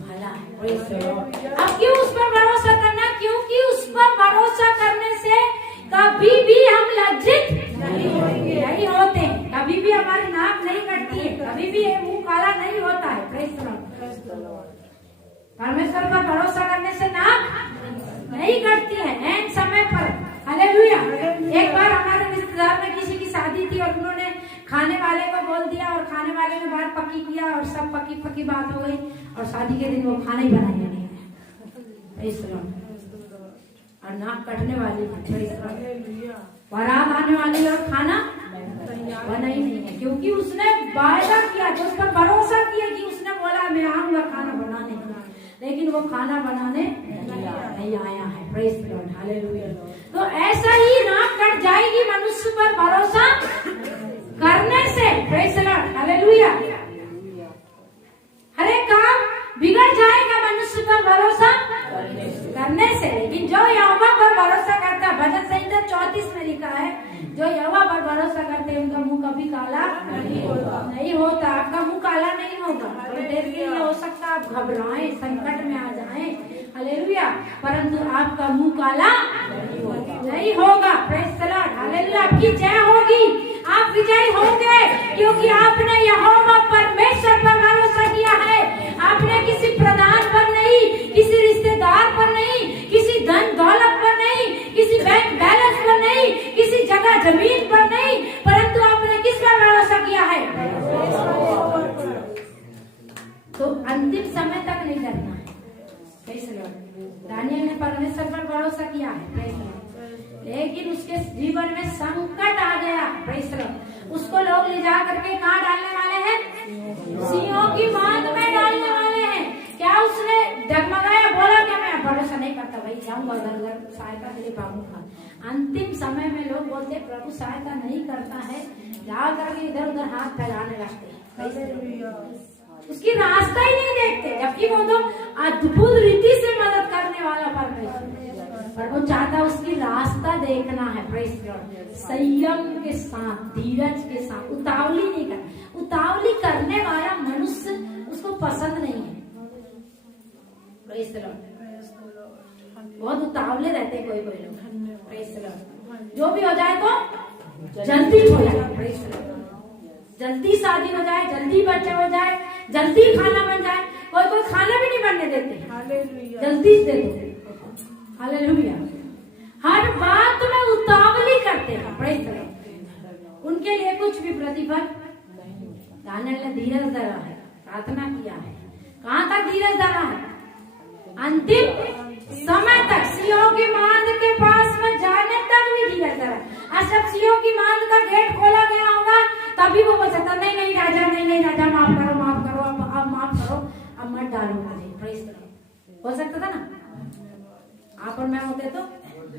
भला है। Praise the Lord. अब क्यों उस पर भरोसा करना? क्योंकि उस पर भरोसा करने से कभी भी हम लज्जित नहीं होते, कभी भी हमारी नाक नहीं कटती है, कभी भी मुंह काला नहीं होता है। Praise the Lord. परमेश्वर पर भरोसा करने से नाक करती है एंड समय पर। हालेलुया। एक बार हमारे रिश्तेदार में किसी की शादी थी और उन्होंने खाने वाले को बोल दिया और खाने वाले ने बात पक्की किया और सब पक्की पक्की बात हो गई और शादी के दिन वो खाना ही बनाया नहीं है और नाक कटने वाली बारात आने वाली और खाना बना ही नहीं है, क्योंकि उसने वायदा किया, जो उस पर भरोसा किया कि उसने बोला मैं आऊंगा खाना बनाने, लेकिन वो खाना बनाने नहीं आया है। Praise the Lord. हालेलुया। तो ऐसा ही नाक कट जाएगी मनुष्य पर भरोसा करने से। Praise the Lord. हालेलुया। हर एक काम बिगड़ जाएगा मनुष्य पर भरोसा करने से, लेकिन जो यहोवा पर भरोसा करता है, भजन संहिता 34 में लिखा है, जो यहोवा पर भरोसा करते हैं उनका मुंह कभी काला नहीं होता। आपका मुंह काला नहीं होगा। थोड़ी देर के लिए हो सकता आप घबराएं, संकट में आ जाएं, हालेलुया, परंतु आपका मुंह काला नहीं होगा। Praise the Lord. हालेलुया। आपकी जय होगी, आप विजयी होंगे, क्योंकि आपने यहोवा परमेश्वर पर भरोसा किया है। आपने किसी प्रधान पर नहीं, किसी रिश्तेदार पर नहीं, किसी धन दौलत पर नहीं, किसी बैंक बैलेंस पर नहीं, किसी जगह जमीन पर नहीं, परंतु आपने किस पर भरोसा किया है? तो अंतिम समय तक नहीं डरना है। दानियल ने परमेश्वर पर भरोसा किया है, लेकिन उसके जीवन में संकट आ गया। उसको लोग ले जा करके कहाँ डालने वाले हैं? सिंहों की बांध में डालने वाले हैं। क्या उसने डगमगाया, बोला क्या मैं भरोसा नहीं करता, भाई जाऊंगा घर सहायता के लिए पाऊंगा। अंतिम समय में लोग बोलते प्रभु सहायता नहीं करता है, जा करके इधर उधर हाथ फैलाने लगते, उसकी रास्ता ही नहीं देखते, जबकि वो तो अद्भुत रीति से मदद करने वाला परमेश्वर, पर वो चाहता उसकी रास्ता देखना है। Praise God. संयम के साथ, धीरज के साथ, उतावली नहीं कर, उतावली करने वाला मनुष्य उसको पसंद नहीं है। Praise God. बहुत उतावले रहते कोई कोई लोग। Praise God. जो भी हो जाए तो जल्दी हो जाए। Praise God. जल्दी शादी हो जाए, जल्दी बच्चे हो जाए, जल्दी खाना बन जाए। कोई कोई खाना भी नहीं बनने देते, जल्दी दे दो। हालेलुया। हर बात में उतावली करते हैं। Praise the Lord. उनके लिए कुछ भी प्रतिफल। दानियल ने धीरज धरा है, प्रार्थना किया है। कहाँ तक धीरज धरा है? अंतिम समय तक, सिंहों की बांध के पास में जाने तक भी धीरज धरा। आज जब सिंहों की बांध का गेट खोला गया होगा तभी वो बोल सकता नहीं नहीं राजा, नहीं नहीं राजा, माफ करो माफ करो, अब माफ करो, अब मत डालो मुझे। Praise the Lord. हो सकता था ना? आप और मैं होते तो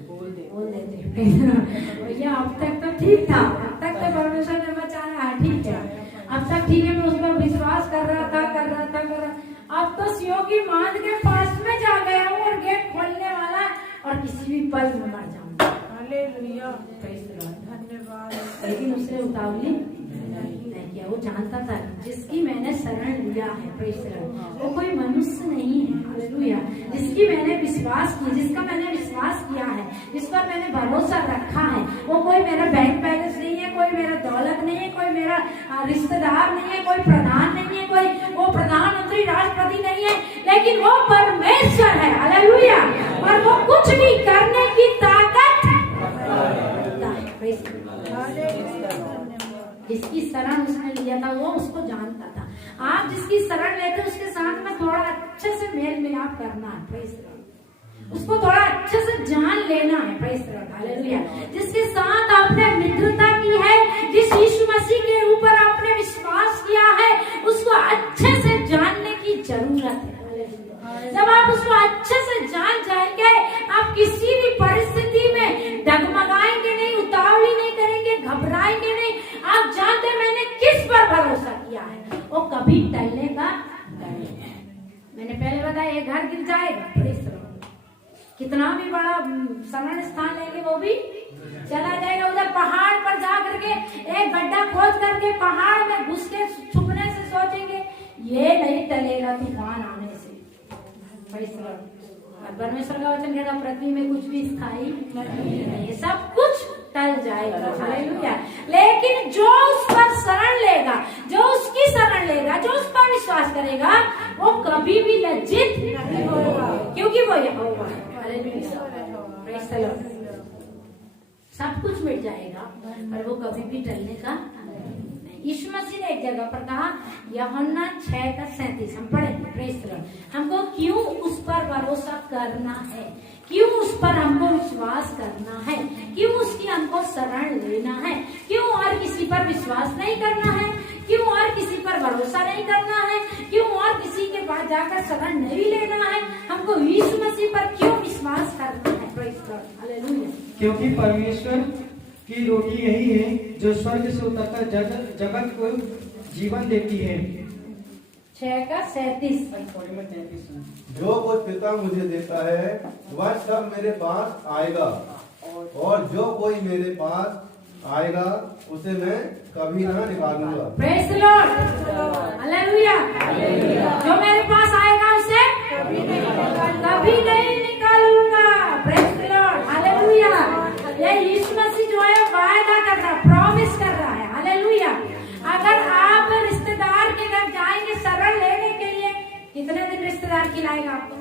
बोल देते भैया अब तक तो ठीक था, अब तक तो परमेश्वर ने बचाया है, ठीक है, अब तक ठीक है, मैं उस पर विश्वास कर रहा था। अब तो सिंहों की बांध के पास में जा गया हूँ और गेट खोलने वाला है और किसी भी पल में मर जाऊंगा। हालेलुया। धन्यवाद। लेकिन उसने उतावली नहीं किया। वो जानता था जिसकी मैंने शरण लिया है, प्रेज द लॉर्ड, वो कोई मनुष्य नहीं है। हालेलुया। जिसकी मैंने विश्वास किया, जिसका मैंने विश्वास किया है, जिस पर मैंने भरोसा रखा है, वो कोई मेरा बैंक बैलेंस नहीं है, कोई मेरा दौलत नहीं है, कोई मेरा रिश्तेदार नहीं है, कोई प्रधान नहीं है, कोई वो प्रधानमंत्री राष्ट्रपति नहीं है, लेकिन वो परमेश्वर है। हालेलुया। और वो कुछ भी करने की ताकत, जिसकी शरण उसने लिया था वो उसको जानता था। आप जिसकी शरण लेते उसके साथ में थोड़ा अच्छे से मेल मिलाप करना है। Praise the Lord. उसको थोड़ा अच्छे से जान लेना है। Praise the Lord. हालेलुया। जिसके साथ आपने मित्रता की है, जिस यीशु मसीह के ऊपर आपने विश्वास किया है, उसको अच्छे से जानने की जरूरत है। जब आप उसको अच्छे से जान जाएंगे, आप किसी भी परिस्थिति में डगमगाएंगे नहीं, उतावली नहीं करेंगे, घबराएंगे नहीं। आप जानते मैंने किस पर भरोसा किया है, वो कभी टलने का नहीं। मैंने पहले बताया ये घर गिर जाएगा, कितना भी बड़ा शरण स्थान लेंगे वो भी चला जाएगा। उधर पहाड़ पर जा करके एक गड्ढा खोद करके पहाड़ में घुस के छुपने से सोचेंगे ये नहीं टलेगा तूफान आने से। परमेश्वर का वचन कहता पृथ्वी में कुछ भी स्थायी नहीं है, सब कुछ टल जाएगा। हालेलुया। लेकिन जो उस पर शरण लेगा, जो उसकी शरण लेगा, जो उस पर विश्वास करेगा, वो कभी भी लज्जित नहीं होगा, क्योंकि वो यहोवा है। हालेलुया। Praise the Lord. सब कुछ मिट जाएगा पर वो कभी भी टलने का नहीं। यीशु मसीह ने एक जगह पर कहा, यूहन्ना 6:37 हम पढ़ेंगे, प्रेज द लॉर्ड। हमको क्यों उस पर भरोसा करना है, क्यों उस पर हमको विश्वास करना है, क्यों उसकी हमको शरण लेना है, क्यों और किसी पर विश्वास नहीं करना है, क्यों और किसी पर भरोसा नहीं करना है, क्यों और किसी के पास जाकर शरण नहीं लेना है, हमको यीशु मसीह पर क्यों विश्वास करना है। Praise the Lord, hallelujah. क्योंकि परमेश्वर की रोटी यही है जो स्वर्ग से उतरकर जगत को जीवन देती है। 6:37 जो कुछ पिता मुझे देता है वह सब मेरे पास आएगा, और जो कोई मेरे पास आएगा उसे मैं कभी ना निकालूंगा। Praise the Lord, hallelujah. जो मेरे पास आएगा उसे कभी नहीं निकालूंगा। Praise the Lord, hallelujah. ये यीशु मसीह जो है वायदा कर रहा है, प्रॉमिस कर रहा है, हालेलुया। अगर आप रिश्तेदार के घर जाएंगे शरण लेने के लिए, कितने दिन रिश्तेदार खिलाएगा आपको?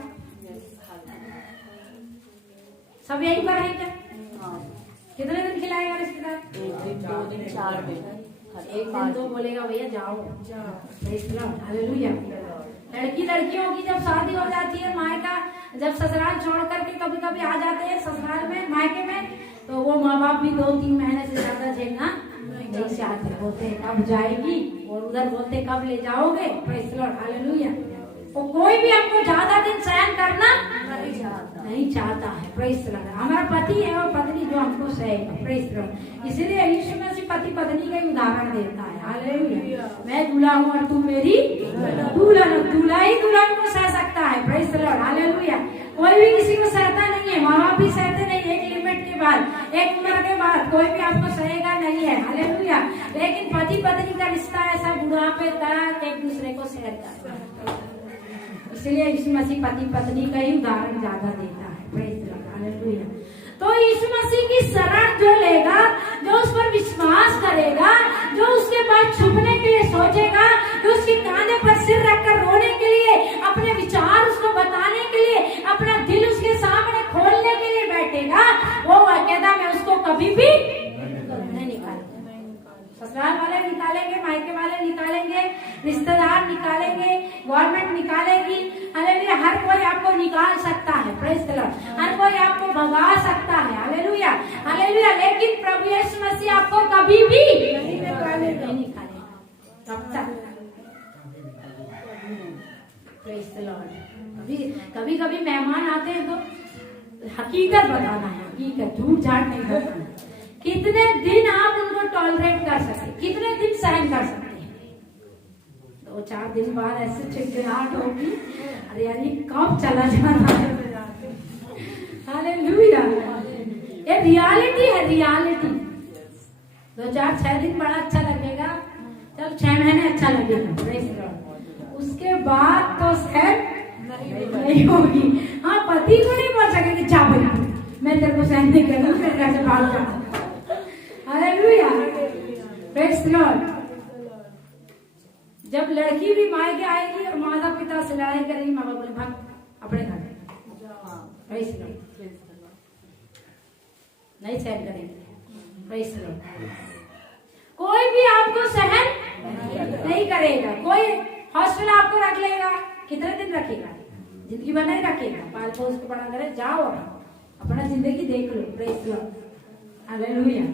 सब यहीं पर है क्या? कितने दिन खिलाएगा रिश्तेदार? 2 दिन 4 दिन। एक दिन तो बोलेगा भैया जाओ, हालेलुया। लड़कियों की जब शादी हो जाती है, मायका जब ससुराल छोड़ करके कभी कभी आ जाते हैं ससुराल में, मायके में, तो वो माँ बाप भी 2-3 महीने से ज्यादा झेलना नहीं चाहते, बोलते कब जाएगी, और उधर बोलते कब ले जाओगे। Praise the Lord, hallelujah. तो कोई भी हमको ज्यादा दिन सहन करना नहीं चाहता है। Praise the Lord. हमारा पति है और पत्नी जो हमको सहेगा। Praise the Lord. इसीलिए यीशु मसीह पति पत्नी का उदाहरण देता है, हालेलुया। मैं दूल्हा हूँ और तू मेरी दुल्हन। दूल्हा ही दुल्हन को सह सकता है। Praise the Lord, hallelujah. कोई भी किसी को सहता नहीं है, माँ बाप भी सहते नहीं। एक लिमिट के बाद, एक उम्र के बाद कोई भी आपको सहेगा नहीं है, हालेलुया। लेकिन पति पत्नी का रिश्ता ऐसा बुढ़ापे तक एक दूसरे को सहता है। इसलिए यीशु मसीह पति पत्नी का ही उदाहरण ज्यादा देता है। Praise the Lord, hallelujah. तो यीशु मसीह की शरण जो लेगा, जो उस पर विश्वास करेगा, जो उसके पास छुपने के लिए सोचेगा, जो उसके कांधे पर सिर रखकर रोने के लिए, अपने विचार उसको बताने के लिए, अपना दिल उसके सामने खोलने के लिए बैठेगा, वो कहता मैं उसको कभी भी नहीं निकालूंगा। ससुराल वाले निकालेंगे, मायके वाले निकालेंगे, रिश्तेदार निकालेंगे, गवर्नमेंट निकालेगी, हालेलुया। हर कोई आपको निकाल सकता है। Praise the Lord. हर कोई आपको भगा सकता है, हालेलुया, हालेलुया। लेकिन प्रभु यीशु मसीह आपको कभी भी नहीं निकालेगा। कब तक? Praise the Lord. कभी कभी मेहमान आते हैं तो हकीकत बताना है, हकीकत, झूठ झाट नहीं बताना। कितने दिन आप उनको टॉलरेट कर सकते, कितने दिन सहन कर सकते हैं? 2-4 दिन बाद ऐसे चिड़चिड़ाहट होगी, अरे यार ये कब चला जाना है। हालेलुया। ये रियलिटी है, रियलिटी। 2-4-6 दिन बड़ा अच्छा लगेगा, चल 6 महीने अच्छा लगेगा, प्रेज द लॉर्ड। उसके बाद तो सहन नहीं होगी। हाँ, पति को नहीं बोल सकेंगे जा भाई मैं तेरे को सहन नहीं करूँ, मेरे घर से भाग जा। Hallelujah, praise the Lord. जब लड़की भी मायके आएगी और माता पिता से लड़ाई करेगी, माँ बाप बोले भाग अपने घर, प्रेज द लॉर्ड। नहीं सहन करेंगे, प्रेज द लॉर्ड। कोई भी आपको सहन नहीं करेगा। कोई हॉस्टल आपको रख लेगा, कितने दिन रखेगा? जिंदगी भर नहीं रखेगा। पाल पोस के बड़ा करे, जाओ अपना जिंदगी देख लो, प्रेज द लॉर्ड, हालेलुया।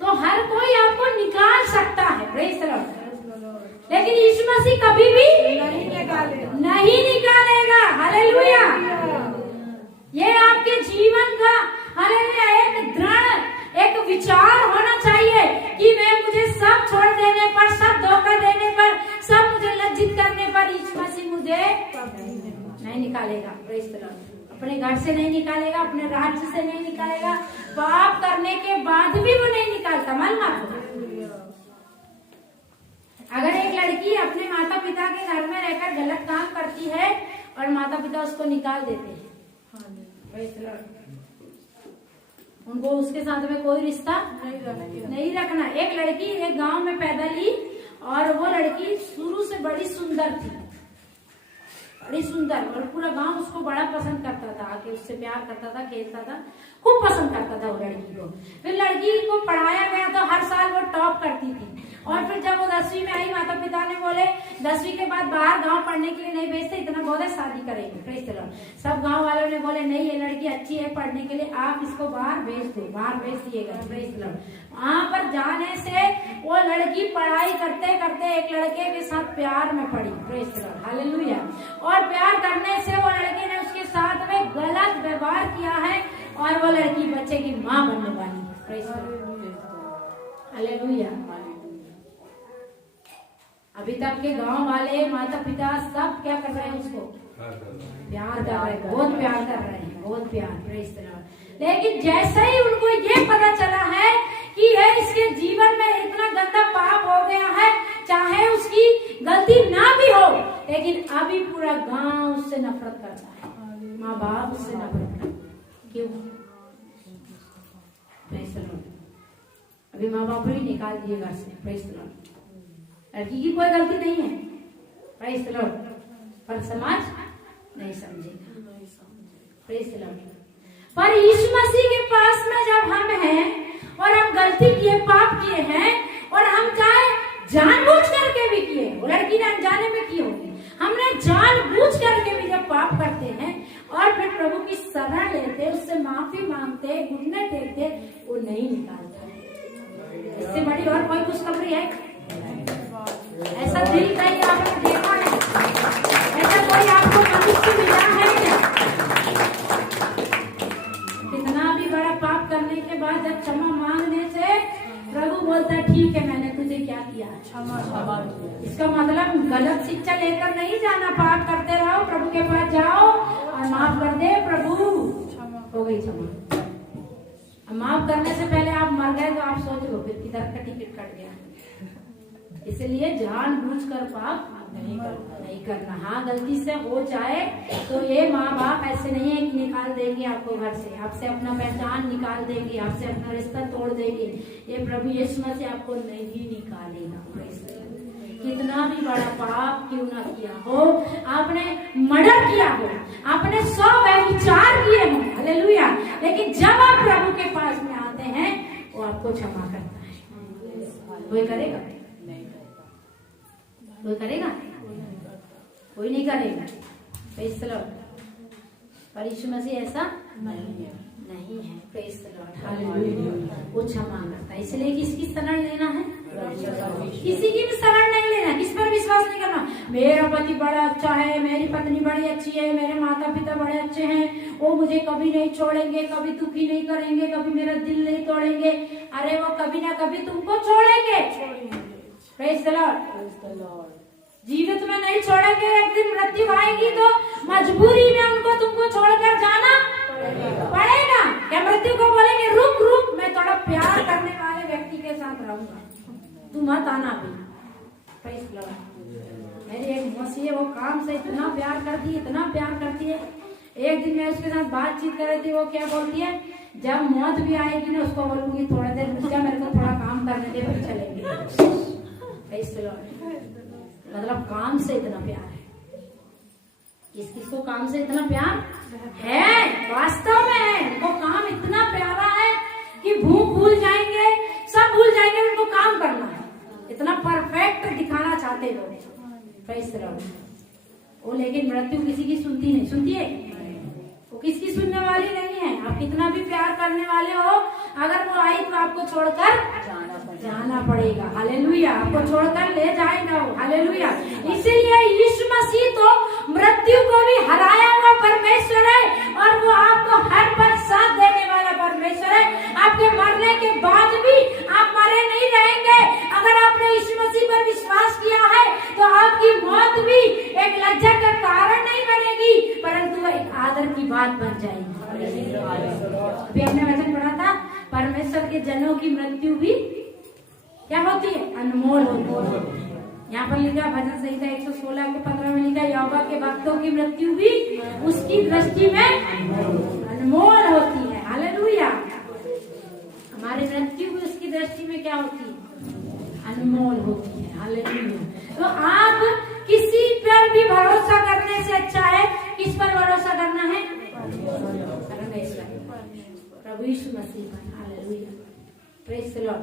तो हर कोई आपको निकाल सकता है, प्रेज द लॉर्ड। लेकिन यीशु मसीह कभी भी नहीं निकालेगा, हालेलुया। ये आपके जीवन का, हालेलुया, एक दृढ़ एक विचार होना चाहिए कि मुझे सब छोड़ देने पर, सब धोखा देने पर, सब मुझे लज्जित करने पर यीशु मसीह मुझे नहीं निकालेगा। Praise the Lord. अपने घर से नहीं निकालेगा, अपने राज्य से नहीं निकालेगा, पाप करने के बाद भी वो नहीं निकालता। मालूम आपको? अगर एक लड़की अपने माता पिता के घर में रहकर गलत काम करती है और माता पिता उसको निकाल देते हैं, उनको उसके साथ में कोई रिश्ता नहीं रखना। एक लड़की एक गांव में पैदा ली और वो लड़की शुरू से बड़ी सुंदर थी। बड़ी सुंदर, और पूरा गांव उसको बड़ा पसंद करता था, आके उससे प्यार करता था, खेलता था, खूब पसंद करता था वो लड़की को। फिर लड़की को पढ़ाया गया तो हर साल वो टॉप करती थी, और फिर जब वो 10वीं में आई, माता पिता ने बोले 10वीं के बाद बाहर गांव पढ़ने के लिए नहीं भेजते, इतना बहुत है, शादी करेंगे। Praise the Lord. सब गांव वालों ने बोले नहीं, ये लड़की अच्छी है पढ़ने के लिए, आप इसको बाहर भेज दो, बाहर भेज दिएगा। Praise the Lord. वहां पर जाने से वो लड़की पढ़ाई करते करते एक लड़के के साथ प्यार में पड़ी। Praise the Lord, hallelujah. और प्यार करने से वो लड़के ने उसके साथ में गलत व्यवहार किया है, और वो लड़की बच्चे की माँ बनने वाली। Praise the Lord, hallelujah. अभी तक के गांव वाले, माता पिता सब क्या कर रहे हैं, उसको प्यार कर रहे हैं, बहुत प्यार कर रहे हैं, बहुत प्यार। Praise the Lord. लेकिन जैसे ही उनको ये पता चला है कि ये इसके जीवन में इतना गंदा पाप हो गया है, चाहे उसकी गलती ना भी हो, लेकिन अभी पूरा गांव उससे नफरत करता है, माँ बाप उससे नफरत करते हैं। क्यों? Praise the Lord. अभी माँ बाप ही निकाल दिए घर से। Praise the Lord. लड़की की कोई गलती नहीं है। Praise the Lord. पर समाज नहीं समझेगा। Praise the Lord. पर यीशु मसीह के पास में जब हम हैं और हम गलती किए, पाप किए हैं, और हम चाहे जानबूझ करके भी किए, वो लड़की ने अनजाने में किए होंगे, हमने जानबूझ करके भी जब पाप करते हैं और फिर प्रभु की शरण लेते, उससे माफी मांगते, घुटने टेकते, वो नहीं निकालता। इससे बड़ी और कोई खुशखबरी है? ऐसा दिल कहीं आपने देखा है? ऐसा कोई आपको मनुष्य मिला है क्या? कितना भी बड़ा पाप करने के बाद जब क्षमा मांगने से प्रभु बोलता है ठीक है, मैंने तुझे क्या किया, क्षमा। इसका मतलब गलत शिक्षा लेकर नहीं जाना, पाप करते रहो, प्रभु के पास जाओ और माफ कर दे प्रभु, हो गई क्षमा। माफ करने से पहले आप मर गए तो आप सोच लो फिर किधर का टिकट कट गया। इसलिए जानबूझकर पाप नहीं करना। हाँ, गलती से हो जाए तो ये माँ बाप ऐसे नहीं है कि निकाल देंगे आपको घर से, आपसे अपना पहचान निकाल देंगे, आपसे अपना रिश्ता तोड़ देंगे। ये प्रभु यीशु मसीह आपको नहीं निकालेगा। कितना भी बड़ा पाप क्यों ना किया हो, आपने मर्डर किया हो, आपने 100 व्यभिचार किए हो, हालेलुया, लेकिन जब आप प्रभु के पास में आते हैं वो आपको क्षमा करता है। कोई करेगा? कोई करेगा? कोई नहीं करेगा। Praise the Lord. पर यीशु मसीह ऐसा नहीं है। Praise the Lord, hallelujah. वो क्षमा करता है। इसलिए किसकी शरण लेना है? किसी की भी शरण नहीं लेना। किस पर विश्वास नहीं करना? मेरा पति बड़ा अच्छा है, मेरी पत्नी बड़ी अच्छी है, मेरे माता पिता बड़े अच्छे हैं, वो मुझे कभी नहीं छोड़ेंगे, कभी दुखी नहीं करेंगे, कभी मेरा दिल नहीं तोड़ेंगे। अरे वो कभी ना कभी तुमको छोड़ेंगे। Praise the Lord. जीवित में नहीं छोड़ेंगे, एक दिन मृत्यु आएगी तो मजबूरी में उनको तुमको छोड़कर जाना पड़ेगा। क्या मृत्यु को बोलेंगे रुक रुक, मैं थोड़ा प्यार करने वाले व्यक्ति के साथ रहूंगा, तू मत आना भी। Praise the Lord. मेरी एक मौसी है, वो काम से इतना प्यार करती है, इतना प्यार करती है। एक दिन मैं उसके साथ बातचीत कर रही थी, वो क्या बोलती है, जब मौत भी आएगी ना उसको बोलूंगी थोड़ा देर रुक जा, मेरे को थोड़ा काम करने दे, फिर चलेंगे। Praise the Lord. मतलब काम से इतना प्यार है। किसको काम से इतना प्यार है? वास्तव में है। उनको काम इतना प्यारा है कि भूख भूल जाएंगे, सब भूल जाएंगे, उनको काम करना है। इतना परफेक्ट दिखाना चाहते लोग। Praise the Lord. वो लेकिन मृत्यु किसी की सुनती नहीं। सुनती है? वो किसकी सुनने वाली नहीं है। आप कितना भी प्यार करने वाले हो, अगर वो आई तो आपको छोड़कर जाना पड़ेगा। हालेलुया। आपको छोड़कर ले जाएगा वो। हालेलुया। इसीलिए यीशु मसीह तो मृत्यु को भी हराया हुआ परमेश्वर है, और वो आपको हर पल साथ देने वाला परमेश्वर है। आपके मरने के बाद भी आप मरे नहीं रहेंगे। अगर आपने यीशु मसीह पर विश्वास किया है तो आपकी मौत भी एक लज्जा का कारण नहीं बनेगी, परंतु एक आदर की बात बन जाएगी। अभी हमने वचन पढ़ा था, परमेश्वर के जनों की मृत्यु भी क्या होती है? अनमोल होती है। यहाँ पर लिखा भजन संहिता 116 के 15 में लिखा, यहोवा के भक्तों की मृत्यु भी उसकी दृष्टि में अनमोल होती है। हालेलुया। हमारी मृत्यु भी उसकी दृष्टि में क्या होती है? अनमोल होती है। हालेलुया। तो आप किसी पर भी भरोसा करने से अच्छा प्रभु यीशु मसीह पर। Hallelujah, praise the Lord.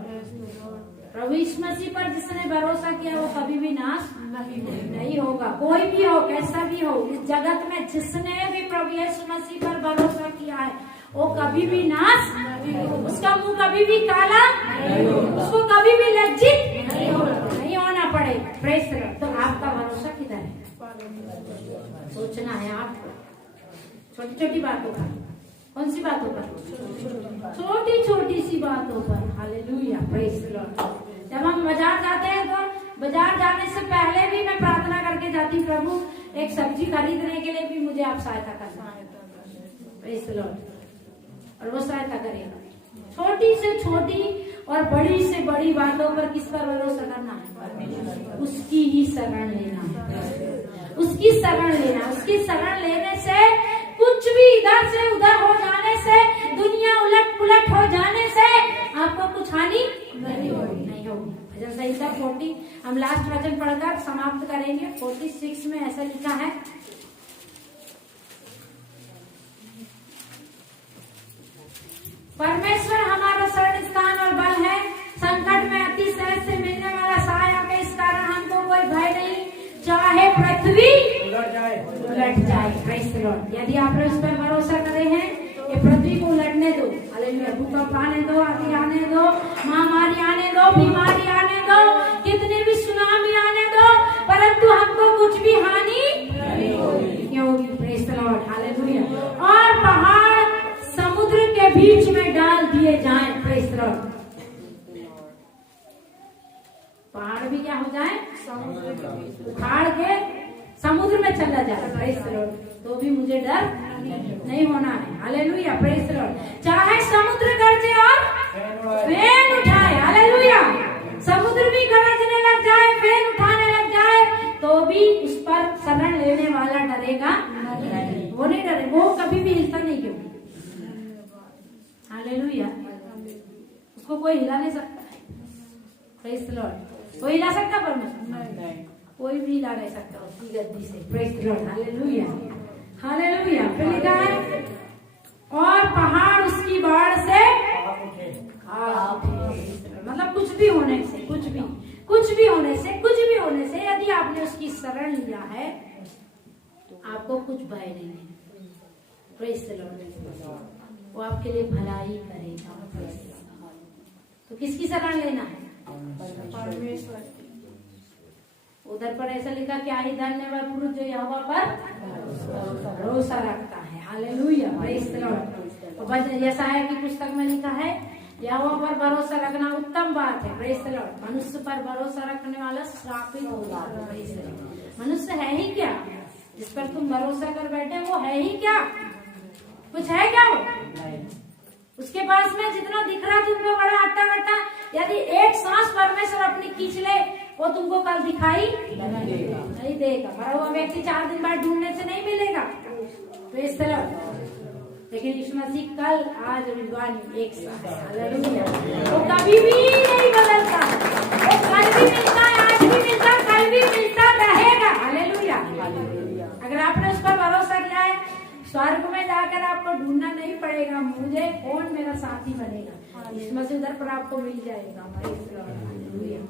प्रभु यीशु मसीह पर जिसने भरोसा किया वो कभी भी नाश नहीं होगा। कोई भी हो, कैसा भी हो, इस जगत में जिसने भी प्रभु यीशु मसीह पर भरोसा किया है वो कभी भी नाश, उसका मुंह कभी भी काला, उसको कभी भी लज्जित नहीं होना पड़ेगा। Praise the Lord. तो आपका भरोसा किधर है? सोचना है आपको, छोटी छोटी बातों पर। कौन सी बातों पर? छोटी छोटी सी बातों पर। Hallelujah, praise the Lord. जब हम बाजार जाते हैं तो बाजार जाने से पहले भी मैं प्रार्थना करके जाती, प्रभु एक सब्जी खरीदने के लिए भी मुझे आप सहायता करना, प्रेज द लॉर्ड। और वो सहायता करेगा। छोटी से छोटी और बड़ी से बड़ी बातों पर किस पर भरोसा करना है? उसकी ही शरण लेना है, उसकी शरण लेना। उसकी शरण लेने से कुछ भी इधर से उधर हो जाने से, दुनिया उलट पुलट हो जाने से आपको कुछ हानि नहीं होगी। भजन संहिता 40, हम लास्ट वचन पढ़कर समाप्त करेंगे। 46 में ऐसा लिखा है, परमेश्वर हमारा शरण स्थान और बल है, संकट में अति सहज से मिलने वाला सहायक है। इस कारण हमको कोई भय नहीं, चाहे पृथ्वी उलट जाए। Praise the Lord. यदि आपने उस पर भरोसा करे हैं, ये पृथ्वी को उलटने दो, हालेलुया, भूकंप आने दो, आंधी आने दो, महामारी आने दो, बीमारी आने दो, कितने भी सुनामी आने दो, परंतु हमको कुछ भी हानि नहीं होगी। Praise the Lord, hallelujah. और पहाड़ समुद्र के बीच में डाल दिए जाएं, प्रेज द लॉर्ड। पहाड़ भी क्या हो जाए? उखाड़ के समुद्र में चला जाए, प्रेज द लॉर्ड, तो भी मुझे डर नहीं होना है। Hallelujah, praise the Lord. चाहे समुद्र गरजे और फेन उठाए, हालेलुया, समुद्र भी गरजने लग जाए, फेन उठाने लग जाए, तो भी उस पर शरण लेने वाला डरेगा नहीं। वो नहीं डरे, वो कभी भी हिलता नहीं। क्यों? हालेलुया, उसको कोई हिला नहीं सकता है। Praise the Lord. कोई हिला सकता? परमेश्वर कोई भी हिला नहीं सकता उसकी गद्दी से। Praise the Lord, hallelujah, hallelujah. फिर लिखा है, और पहाड़ उसकी बाढ़ से मतलब कुछ भी होने से, कुछ भी होने से यदि आपने उसकी शरण लिया है, आपको कुछ भय नहीं है। Praise the Lord. वो आपके लिए भलाई करेगा। तो किसकी शरण लेना है? परमेश्वर। उधर पर ऐसा लिखा, क्या ही धन्यवाद पुरुष जो यहोवा पर भरोसा रखता है। Hallelujah, praise the Lord. तो यशायाह की पुस्तक में लिखा है, यहोवा पर भरोसा रखना उत्तम बात है। Praise the Lord. मनुष्य पर भरोसा रखने वाला श्रापित होगा। Praise the Lord. मनुष्य है ही क्या जिस पर तुम भरोसा कर बैठे? वो है ही क्या? कुछ है क्या वो? उसके पास में जितना दिख रहा तुमको बड़ा अट्टा कट्टा, यदि एक सांस परमेश्वर अपनी खींच ले, वो तुमको कल दिखाई नहीं देगा। मरा हुआ व्यक्ति 4 दिन बाद ढूंढने से नहीं मिलेगा। तो इस तरह, लेकिन यीशु मसीह कल आज विद्वानी एक साथ है। हालेलुया। वो कभी भी नहीं बदलता। वो कल भी मिलता है, आज भी मिलता, कल भी मिलता रहेगा। हालेलुया। अगर आपने उस पर भरोसा किया है, स्वर्ग में जाकर आपको ढूंढना नहीं पड़ेगा, मुझे कौन मेरा साथी बनेगा। यीशु मसीह उधर पर आपको मिल जाएगा। हालेलुया।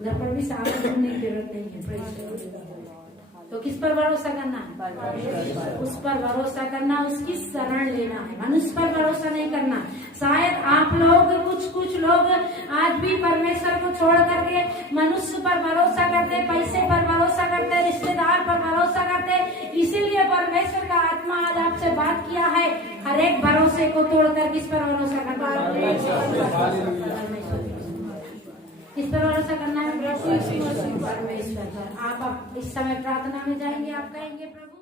उधर पर भी सामने ढूंढने की जरूरत नहीं है। तो किस पर भरोसा करना है? उस पर भरोसा करना, उसकी शरण लेना है। मनुष्य पर भरोसा नहीं करना। शायद आप लोग कुछ लोग आज भी परमेश्वर को छोड़ करके मनुष्य पर भरोसा करते, पैसे पर भरोसा करते, रिश्तेदार पर भरोसा करते। इसीलिए परमेश्वर का आत्मा आज आपसे बात किया है, हर एक भरोसे को तोड़कर किस पर भरोसा करना है? किस पर भरोसा करना है? परमेश्वर पर। आप इस समय प्रार्थना में जाएंगे, आप कहेंगे, प्रभु